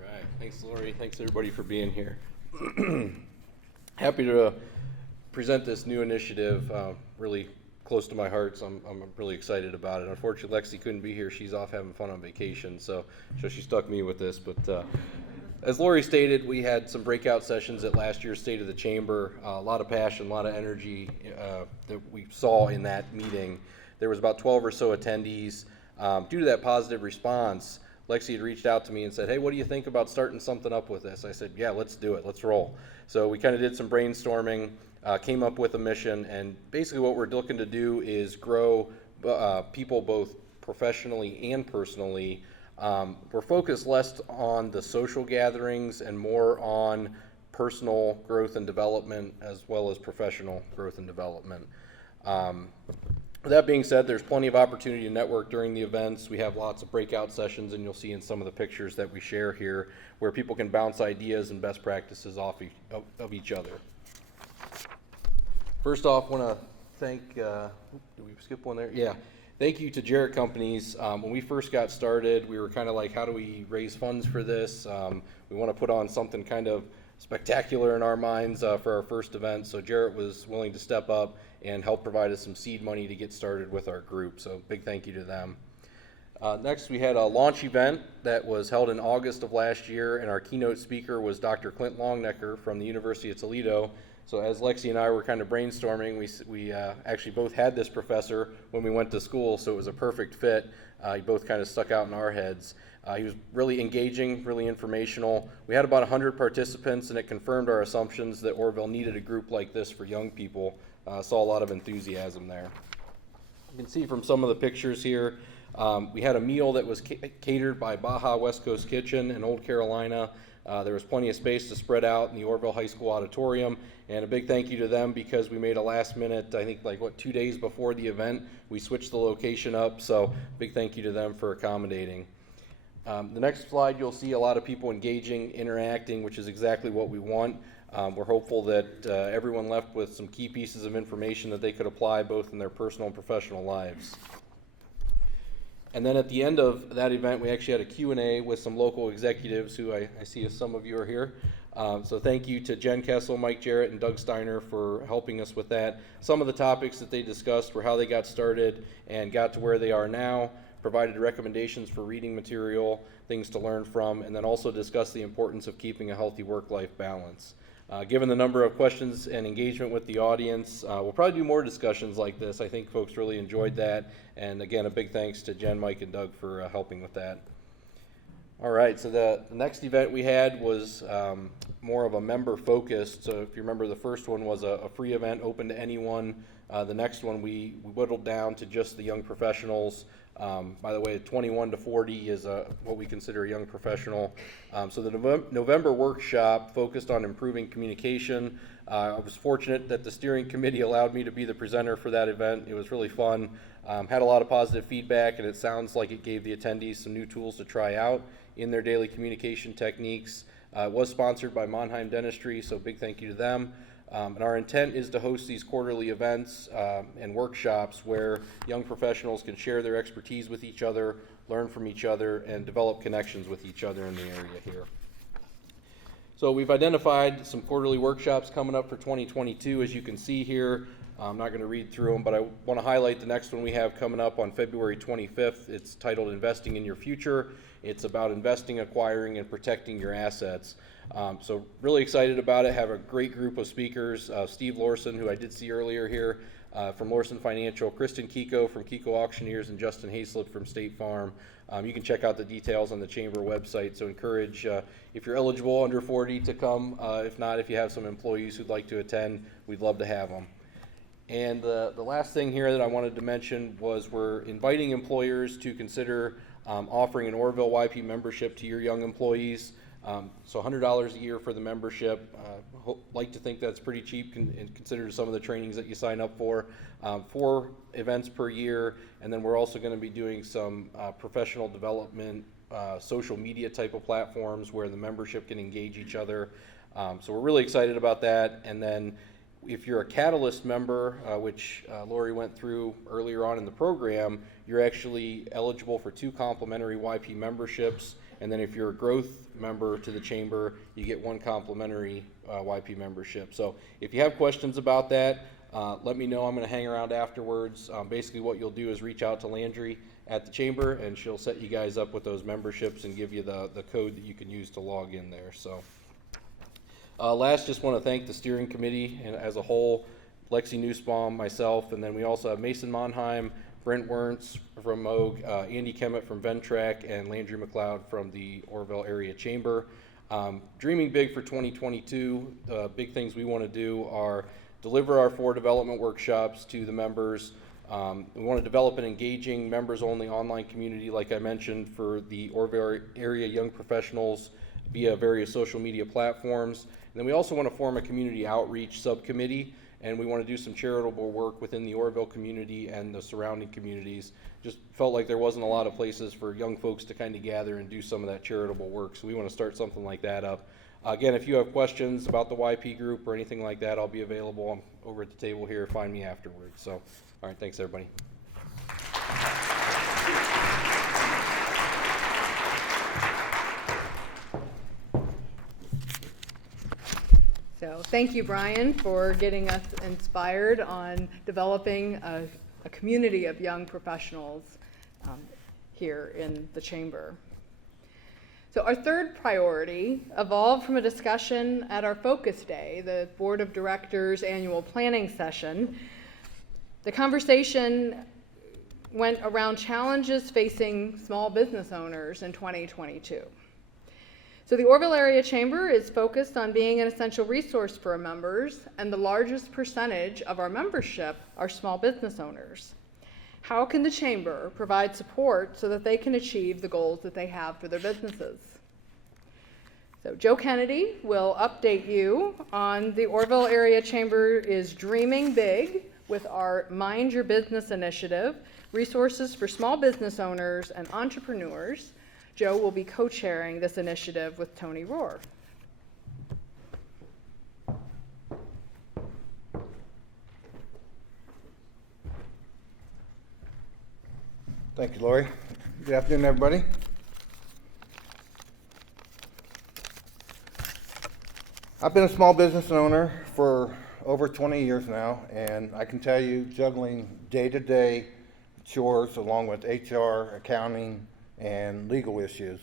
right, thanks Laurie, thanks everybody for being here. Happy to present this new initiative, really close to my heart, so I'm really excited about it. Unfortunately, Lexi couldn't be here. She's off having fun on vacation, so she stuck me with this. But as Laurie stated, we had some breakout sessions at last year's State of the Chamber. A lot of passion, a lot of energy that we saw in that meeting. There was about 12 or so attendees. Due to that positive response, Lexi had reached out to me and said, hey, what do you think about starting something up with this? I said, yeah, let's do it, let's roll. So we kind of did some brainstorming, came up with a mission, and basically what we're looking to do is grow people both professionally and personally. We're focused less on the social gatherings and more on personal growth and development as well as professional growth and development. With that being said, there's plenty of opportunity to network during the events. We have lots of breakout sessions, and you'll see in some of the pictures that we share here where people can bounce ideas and best practices off of each other. First off, I want to thank, did we skip one there? Yeah. Thank you to Jarrett Companies. When we first got started, we were kind of like, how do we raise funds for this? We want to put on something kind of spectacular in our minds for our first event, so Jarrett was willing to step up and help provide us some seed money to get started with our group, so big thank you to them. Next, we had a launch event that was held in August of last year, and our keynote speaker was Dr. Clint Longnecker from the University of Toledo. So as Lexi and I were kind of brainstorming, we actually both had this professor when we went to school, so it was a perfect fit. He both kind of stuck out in our heads. He was really engaging, really informational. We had about 100 participants, and it confirmed our assumptions that Orville needed a group like this for young people. Saw a lot of enthusiasm there. You can see from some of the pictures here, we had a meal that was catered by Baja West Coast Kitchen in Old Carolina. There was plenty of space to spread out in the Orville High School auditorium, and a big thank you to them because we made a last minute, I think 2 days before the event, we switched the location up, so big thank you to them for accommodating. The next slide, you'll see a lot of people engaging, interacting, which is exactly what we want. We're hopeful that everyone left with some key pieces of information that they could apply both in their personal and professional lives. And then at the end of that event, we actually had a Q&A with some local executives who I see some of you are here. So thank you to Jen Kessel, Mike Jarrett, and Doug Steiner for helping us with that. Some of the topics that they discussed were how they got started and got to where they are now, provided recommendations for reading material, things to learn from, and then also discussed the importance of keeping a healthy work-life balance. Given the number of questions and engagement with the audience, we'll probably do more discussions like this. I think folks really enjoyed that. And again, a big thanks to Jen, Mike, and Doug for helping with that. All right, so the next event we had was more of a member focused. So if you remember, the first one was a free event open to anyone. The next one we whittled down to just the young professionals. By the way, 21 to 40 is what we consider a young professional. So the November workshop focused on improving communication. I was fortunate that the steering committee allowed me to be the presenter for that event. It was really fun. Had a lot of positive feedback, and it sounds like it gave the attendees some new tools to try out in their daily communication techniques. It was sponsored by Monheim Dentistry, so big thank you to them. And our intent is to host these quarterly events and workshops where young professionals can share their expertise with each other, learn from each other, and develop connections with each other in the area here. So we've identified some quarterly workshops coming up for 2022, as you can see here. I'm not going to read through them, but I want to highlight the next one we have coming up on February 25th. It's titled Investing in Your Future. It's about investing, acquiring, and protecting your assets. So really excited about it. Have a great group of speakers. Steve Lorson, who I did see earlier here from Lorson Financial, Kristen Kiko from Kiko Auctioneers, and Justin Hayslip from State Farm. You can check out the details on the Chamber website, so encourage, if you're eligible under 40, to come. If not, if you have some employees who'd like to attend, we'd love to have them. And the last thing here that I wanted to mention was we're inviting employers to consider offering an Orville YP membership to your young employees. So $100 a year for the membership. Like to think that's pretty cheap and consider some of the trainings that you sign up for. 4 events per year, and then we're also going to be doing some professional development, social media type of platforms where the membership can engage each other. So we're really excited about that. And then if you're a Catalyst member, which Laurie went through earlier on in the program, you're actually eligible for 2 complimentary YP memberships, And then if you're a growth member to the chamber, you get 1 complimentary YP membership. So if you have questions about that, let me know. I'm going to hang around afterwards. Basically what you'll do is reach out to Landry at the chamber, and she'll set you guys up with those memberships and give you the code that you can use to log in there. So last, just want to thank the steering committee and as a whole, Lexi Nussbaum, myself, and then we also have Mason Monheim, Brent Wernz from Moog, Andy Kemet from Ventrac, and Landry Macleod from the Orville Area Chamber. Dreaming big for 2022, the big things we want to do are deliver our 4 development workshops to the members. We want to develop an engaging, members-only online community, like I mentioned, for the Orville area young professionals via various social media platforms. And then we also want to form a community outreach subcommittee, and we want to do some charitable work within the Orville community and the surrounding communities. Just felt like there wasn't a lot of places for young folks to kind of gather and do some of that charitable work, so we want to start something like that up. Again, if you have questions about the YP group or anything like that, I'll be available. I'm over at the table here. Find me afterwards. So, all right, thanks, everybody. So thank you, Brian, for getting us inspired on developing a community of young professionals here in the chamber. So our third priority evolved from a discussion at our Focus Day, the Board of Directors annual planning session. The conversation went around challenges facing small business owners in 2022. So the Orville Area Chamber is focused on being an essential resource for our members, and the largest percentage of our membership are small business owners. How can the chamber provide support so that they can achieve the goals that they have for their businesses? So Joe Kennedy will update you on the Orville Area Chamber is dreaming big with our Mind Your Business initiative, resources for small business owners and entrepreneurs. Joe will be co-chairing this initiative with Tony Rohr. Thank you, Laurie. Good afternoon, everybody. I've been a small business owner for over 20 years now, and I can tell you juggling day-to-day chores along with HR, accounting, and legal issues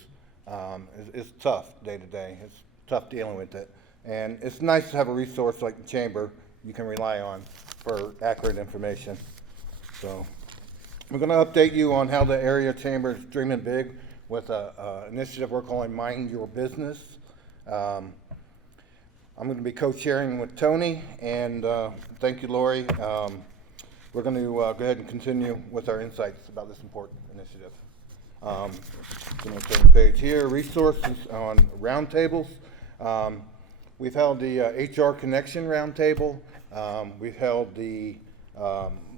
is tough day-to-day. It's tough dealing with it. And it's nice to have a resource like the Chamber you can rely on for accurate information. So we're going to update you on how the area chamber is dreaming big with an initiative we're calling Mind Your Business. I'm going to be co-chairing with Tony, and thank you, Laurie. We're going to go ahead and continue with our insights about this important initiative. Going to turn the page here, resources on roundtables. We've held the HR Connection Roundtable. We've held the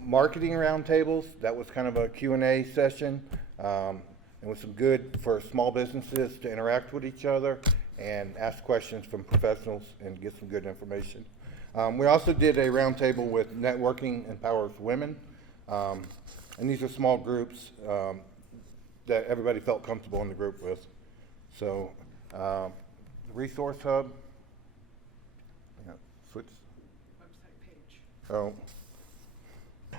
marketing roundtables. That was kind of a Q&A session. It was some good for small businesses to interact with each other and ask questions from professionals and get some good information. We also did a roundtable with Networking Empowers Women. And these are small groups that everybody felt comfortable in the group with. So, the Resource Hub. Yeah, switch. Website page. Oh.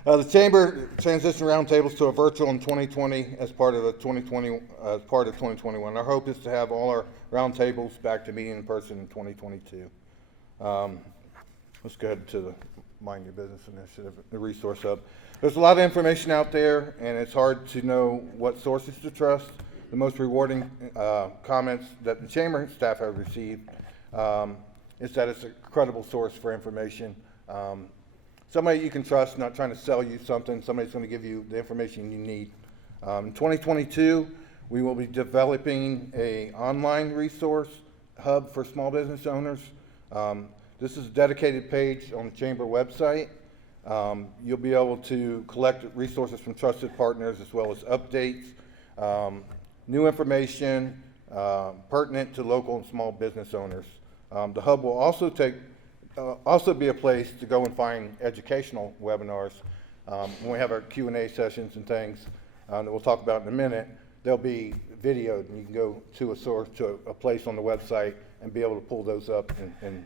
The Chamber transitioned roundtables to a virtual in 2020 as part of 2021. Our hope is to have all our roundtables back to meeting in person in 2022. Let's go ahead to the Mind Your Business initiative, the Resource Hub. There's a lot of information out there, and it's hard to know what sources to trust. The most rewarding comments that the Chamber staff have received is that it's a credible source for information. Somebody you can trust, not trying to sell you something, somebody's going to give you the information you need. In 2022, we will be developing an online resource hub for small business owners. This is a dedicated page on the Chamber website. You'll be able to collect resources from trusted partners as well as updates, new information pertinent to local and small business owners. The hub will also be a place to go and find educational webinars. When we have our Q&A sessions and things that we'll talk about in a minute, there'll be videoed, and you can go to a source, to a place on the website and be able to pull those up and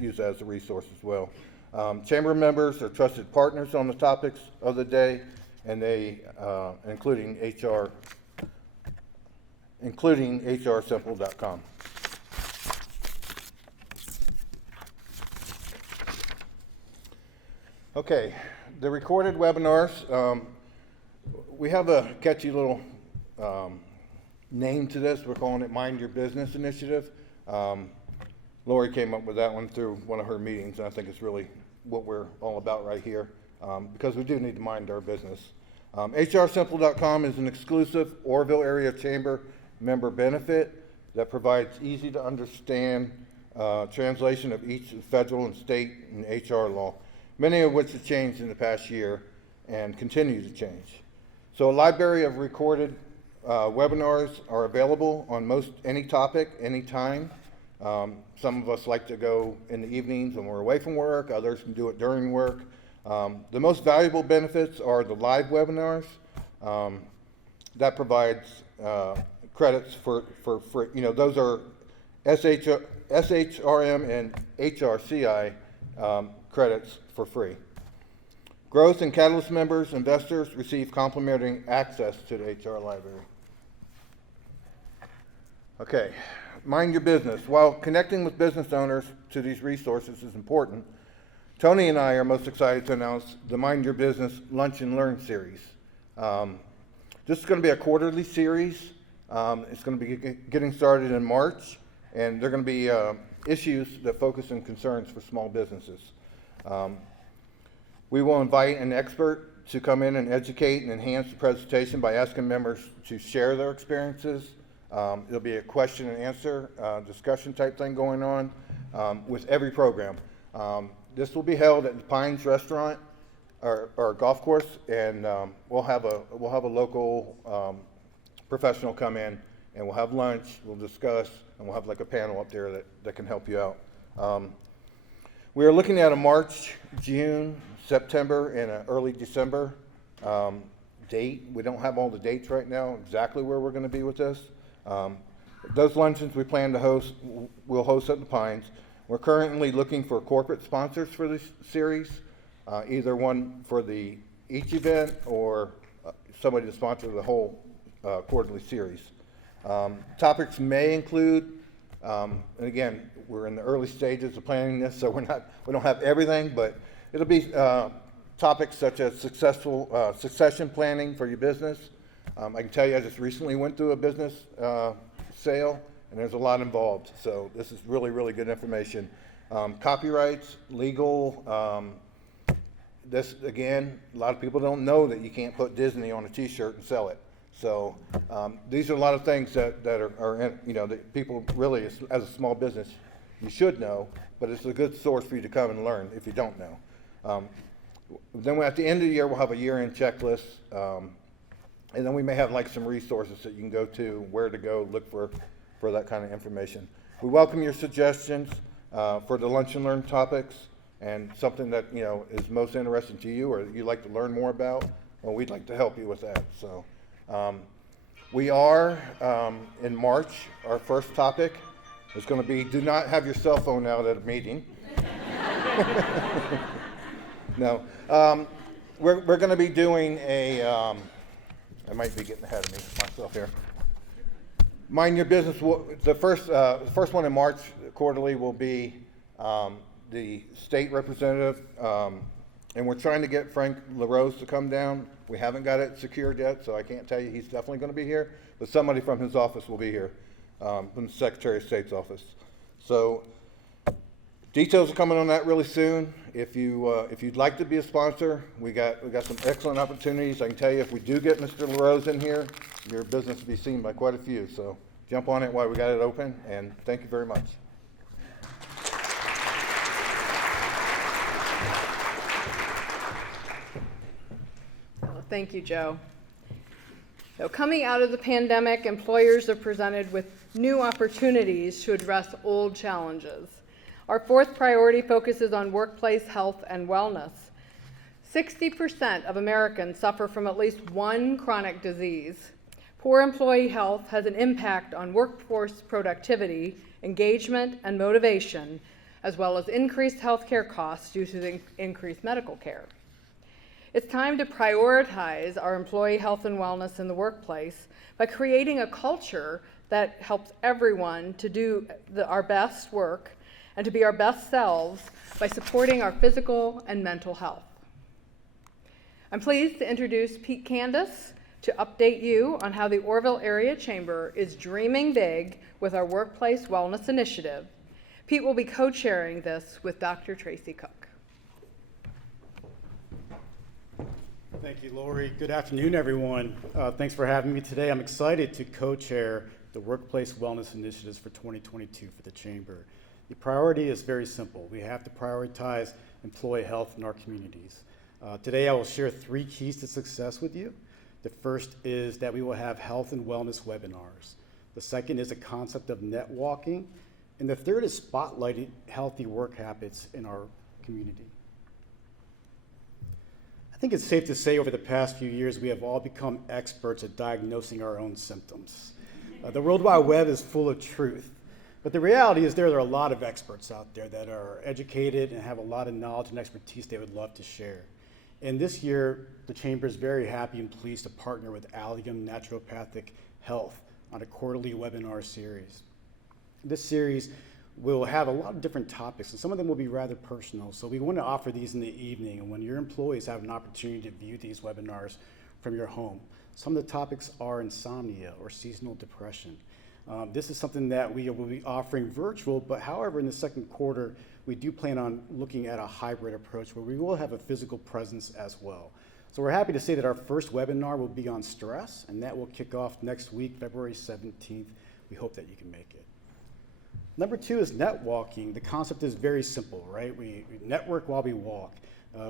use that as a resource as well. Chamber members are trusted partners on the topics of the day, and they, including HRsimple.com. Okay, the recorded webinars, we have a catchy little name to this. We're calling it Mind Your Business Initiative. Laurie came up with that one through one of her meetings, and I think it's really what we're all about right here, because we do need to mind our business. HRsimple.com is an exclusive Orville Area Chamber member benefit that provides easy to understand translation of each federal and state and HR law, many of which have changed in the past year and continue to change. So a library of recorded webinars are available on most any topic, anytime. Some of us like to go in the evenings when we're away from work, others can do it during work. The most valuable benefits are the live webinars. That provides credits for those are SHRM and HRCI credits for free. Growth and Catalyst members, investors receive complimentary access to the HR library. Okay, mind your business. While connecting with business owners to these resources is important, Tony and I are most excited to announce the Mind Your Business Lunch and Learn series. This is going to be a quarterly series. It's going to be getting started in March, and they're going to be issues that focus on concerns for small businesses. We will invite an expert to come in and educate and enhance the presentation by asking members to share their experiences. There'll be a question and answer discussion type thing going on with every program. This will be held at the Pines Restaurant or golf course, and we'll have a local professional come in, and we'll have lunch, we'll discuss, and we'll have like a panel up there that can help you out. We are looking at a March, June, September, and an early December date. We don't have all the dates right now, exactly where we're going to be with this. Those luncheons we plan to host, we'll host at the Pines. We're currently looking for corporate sponsors for this series, either one for each event or somebody to sponsor the whole quarterly series. Topics may include, and again, we're in the early stages of planning this, so we don't have everything, but it'll be topics such as successful succession planning for your business. I can tell you I just recently went through a business sale, and there's a lot involved, so this is really, really good information. Copyrights, legal, this, again, a lot of people don't know that you can't put Disney on a t-shirt and sell it. So these are a lot of things that are in, that people really, as a small business, you should know, but it's a good source for you to come and learn if you don't know. Then at the end of the year, we'll have a year-end checklist, and then we may have like some resources that you can go to, where to go, look for that kind of information. We welcome your suggestions for the Lunch and Learn topics, and something that is most interesting to you or you'd like to learn more about. Well, we'd like to help you with that. So we are in March. Our first topic is going to be: do not have your cell phone out at a meeting. No, we're going to be doing a. I might be getting ahead of myself here. Mind Your Business. The first one in March quarterly will be the state representative, and we're trying to get Frank LaRose to come down. We haven't got it secured yet, so I can't tell you he's definitely going to be here, but somebody from his office will be here, from the Secretary of State's office. So details are coming on that really soon. If you'd like to be a sponsor, we got some excellent opportunities. I can tell you, if we do get Mr. LaRose in here, your business will be seen by quite a few. So jump on it while we got it open, and thank you very much. Thank you, Joe. So coming out of the pandemic, employers are presented with new opportunities to address old challenges. Our fourth priority focuses on workplace health and wellness. 60% of Americans suffer from at least one chronic disease. Poor employee health has an impact on workforce productivity, engagement, and motivation, as well as increased healthcare costs due to the increased medical care. It's time to prioritize our employee health and wellness in the workplace by creating a culture that helps everyone to do our best work and to be our best selves by supporting our physical and mental health. I'm pleased to introduce Pete Candace to update you on how the Orville Area Chamber is dreaming big with our Workplace Wellness Initiative. Pete will be co-chairing this with Dr. Tracy Cook. Thank you, Laurie. Good afternoon, everyone. Thanks for having me today. I'm excited to co-chair the Workplace Wellness Initiatives for 2022 for the Chamber. The priority is very simple. We have to prioritize employee health in our communities. Today, I will share 3 keys to success with you. The first is that we will have health and wellness webinars. The second is the concept of net walking. And the third is spotlighting healthy work habits in our community. I think it's safe to say over the past few years, we have all become experts at diagnosing our own symptoms. The World Wide Web is full of truth. But the reality is there are a lot of experts out there that are educated and have a lot of knowledge and expertise they would love to share. And this year, the Chamber is very happy and pleased to partner with Allium Naturopathic Health on a quarterly webinar series. This series will have a lot of different topics, and some of them will be rather personal. So we want to offer these in the evening, and when your employees have an opportunity to view these webinars from your home. Some of the topics are insomnia or seasonal depression. This is something that we will be offering virtual, but however, in the second quarter, we do plan on looking at a hybrid approach where we will have a physical presence as well. So we're happy to say that our first webinar will be on stress, and that will kick off next week, February 17th. We hope that you can make it. Number 2 is net walking. The concept is very simple, right? We network while we walk.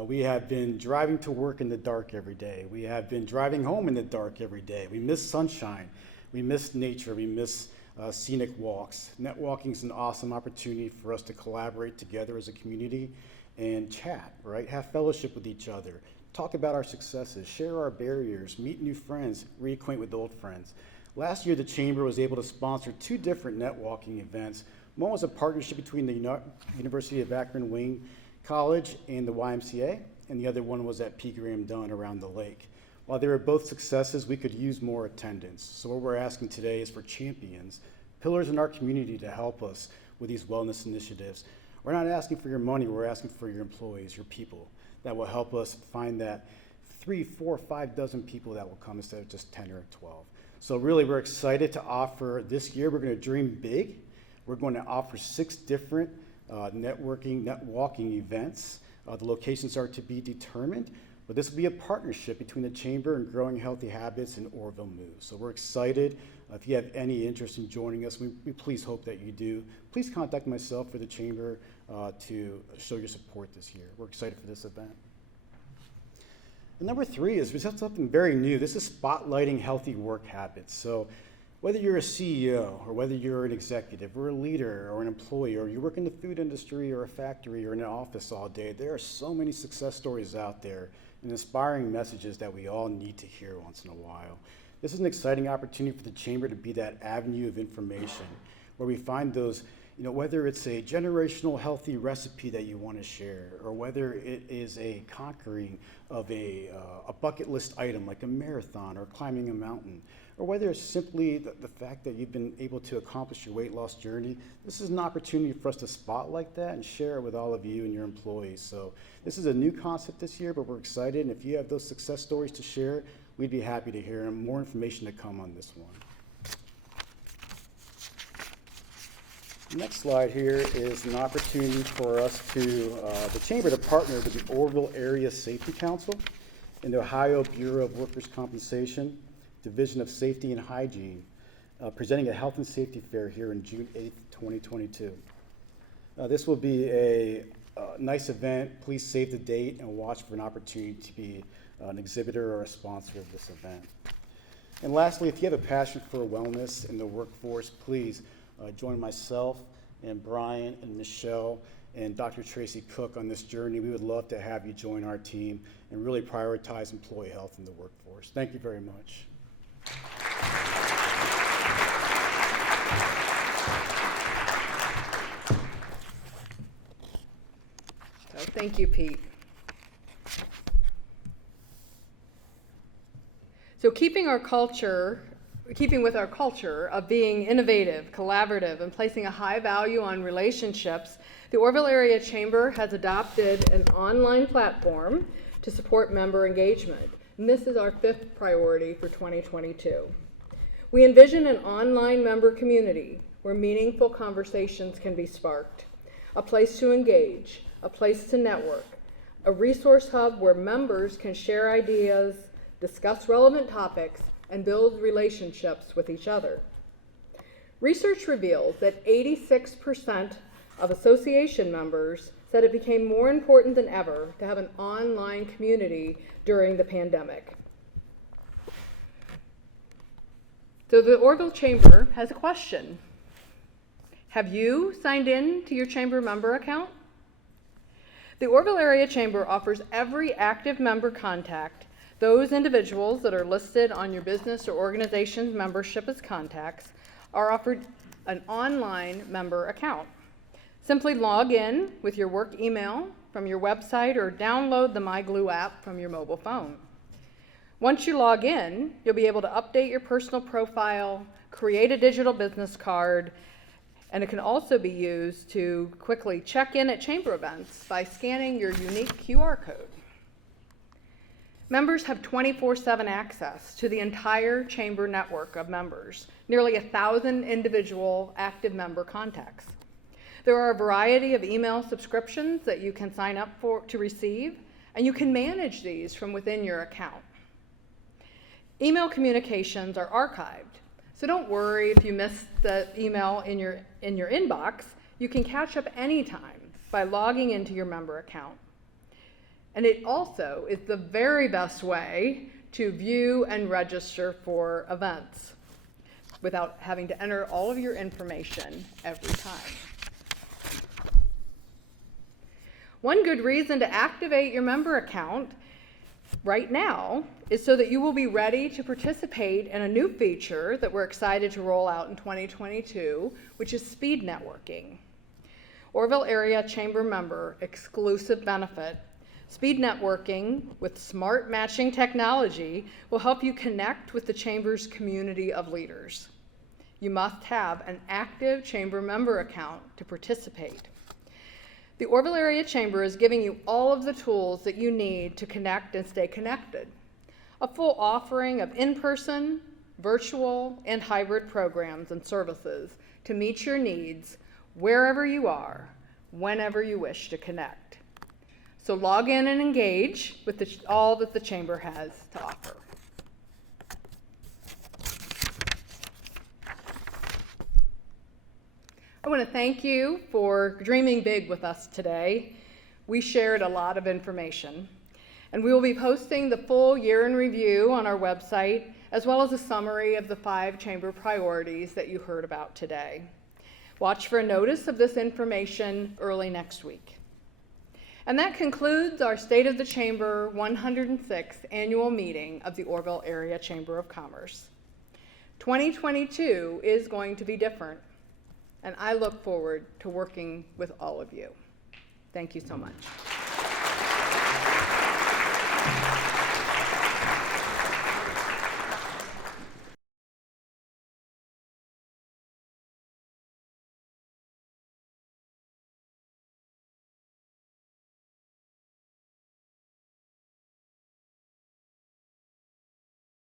We have been driving to work in the dark every day. We have been driving home in the dark every day. We miss sunshine. We miss nature. We miss scenic walks. Net walking is an awesome opportunity for us to collaborate together as a community and chat, right? Have fellowship with each other. Talk about our successes, share our barriers, meet new friends, reacquaint with old friends. Last year, the Chamber was able to sponsor 2 different net walking events. One was a partnership between the University of Akron Wayne College and the YMCA, and the other one was at P. Graham Dunn around the lake. While they were both successes, we could use more attendance. So what we're asking today is for champions, pillars in our community to help us with these wellness initiatives. We're not asking for your money, we're asking for your employees, your people, that will help us find that 3, 4, 5 dozen people that will come instead of just 10 or 12. So really, we're excited to offer this year, we're going to dream big. We're going to offer 6 different net walking events. The locations are to be determined, but this will be a partnership between the Chamber and Growing Healthy Habits and Orville Moves. So we're excited. If you have any interest in joining us, we please hope that you do. Please contact myself or the Chamber to show your support this year. We're excited for this event. And number 3 is we have something very new. This is spotlighting healthy work habits. So whether you're a CEO or whether you're an executive or a leader or an employee or you work in the food industry or a factory or in an office all day, there are so many success stories out there and inspiring messages that we all need to hear once in a while. This is an exciting opportunity for the Chamber to be that avenue of information where we find those, whether it's a generational healthy recipe that you want to share, or whether it is a conquering of a bucket list item like a marathon or climbing a mountain, or whether it's simply the fact that you've been able to accomplish your weight loss journey. This is an opportunity for us to spotlight that and share it with all of you and your employees. So this is a new concept this year, but we're excited. And if you have those success stories to share, we'd be happy to hear them. More information to come on this one. The next slide here is an opportunity for us the Chamber to partner with the Orville Area Safety Council and the Ohio Bureau of Workers' Compensation, Division of Safety and Hygiene, presenting a health and safety fair here on June 8th, 2022. This will be a nice event. Please save the date and watch for an opportunity to be an exhibitor or a sponsor of this event. And lastly, if you have a passion for wellness in the workforce, please join myself and Brian and Michelle and Dr. Tracy Cook on this journey. We would love to have you join our team and really prioritize employee health in the workforce. Thank you very much. Thank you, Pete. So keeping with our culture of being innovative, collaborative, and placing a high value on relationships, the Orville Area Chamber has adopted an online platform to support member engagement. And this is our 5th priority for 2022. We envision an online member community where meaningful conversations can be sparked, a place to engage, a place to network, a resource hub where members can share ideas, discuss relevant topics, and build relationships with each other. Research reveals that 86% of association members said it became more important than ever to have an online community during the pandemic. So the Orville Chamber has a question. Have you signed in to your chamber member account? The Orville Area Chamber offers every active member contact, those individuals that are listed on your business or organization's membership as contacts, are offered an online member account. Simply log in with your work email from your website or download the MyGlue app from your mobile phone. Once you log in, you'll be able to update your personal profile, create a digital business card, and it can also be used to quickly check in at chamber events by scanning your unique QR code. Members have 24/7 access to the entire chamber network of members, nearly 1,000 individual active member contacts. There are a variety of email subscriptions that you can sign up for to receive, and you can manage these from within your account. Email communications are archived, so don't worry if you miss the email in your inbox. You can catch up anytime by logging into your member account. And it also is the very best way to view and register for events without having to enter all of your information every time. One good reason to activate your member account right now is so that you will be ready to participate in a new feature that we're excited to roll out in 2022, which is speed networking. Orville Area Chamber member exclusive benefit. Speed networking with smart matching technology will help you connect with the Chamber's community of leaders. You must have an active Chamber member account to participate. The Orville Area Chamber is giving you all of the tools that you need to connect and stay connected. A full offering of in-person, virtual, and hybrid programs and services to meet your needs wherever you are, whenever you wish to connect. So log in and engage with all that the Chamber has to offer. I want to thank you for dreaming big with us today. We shared a lot of information, and we will be posting the full year in review on our website, as well as a summary of the 5 Chamber priorities that you heard about today. Watch for a notice of this information early next week. And that concludes our State of the Chamber 106th annual meeting of the Orville Area Chamber of Commerce. 2022 is going to be different, and I look forward to working with all of you. Thank you so much.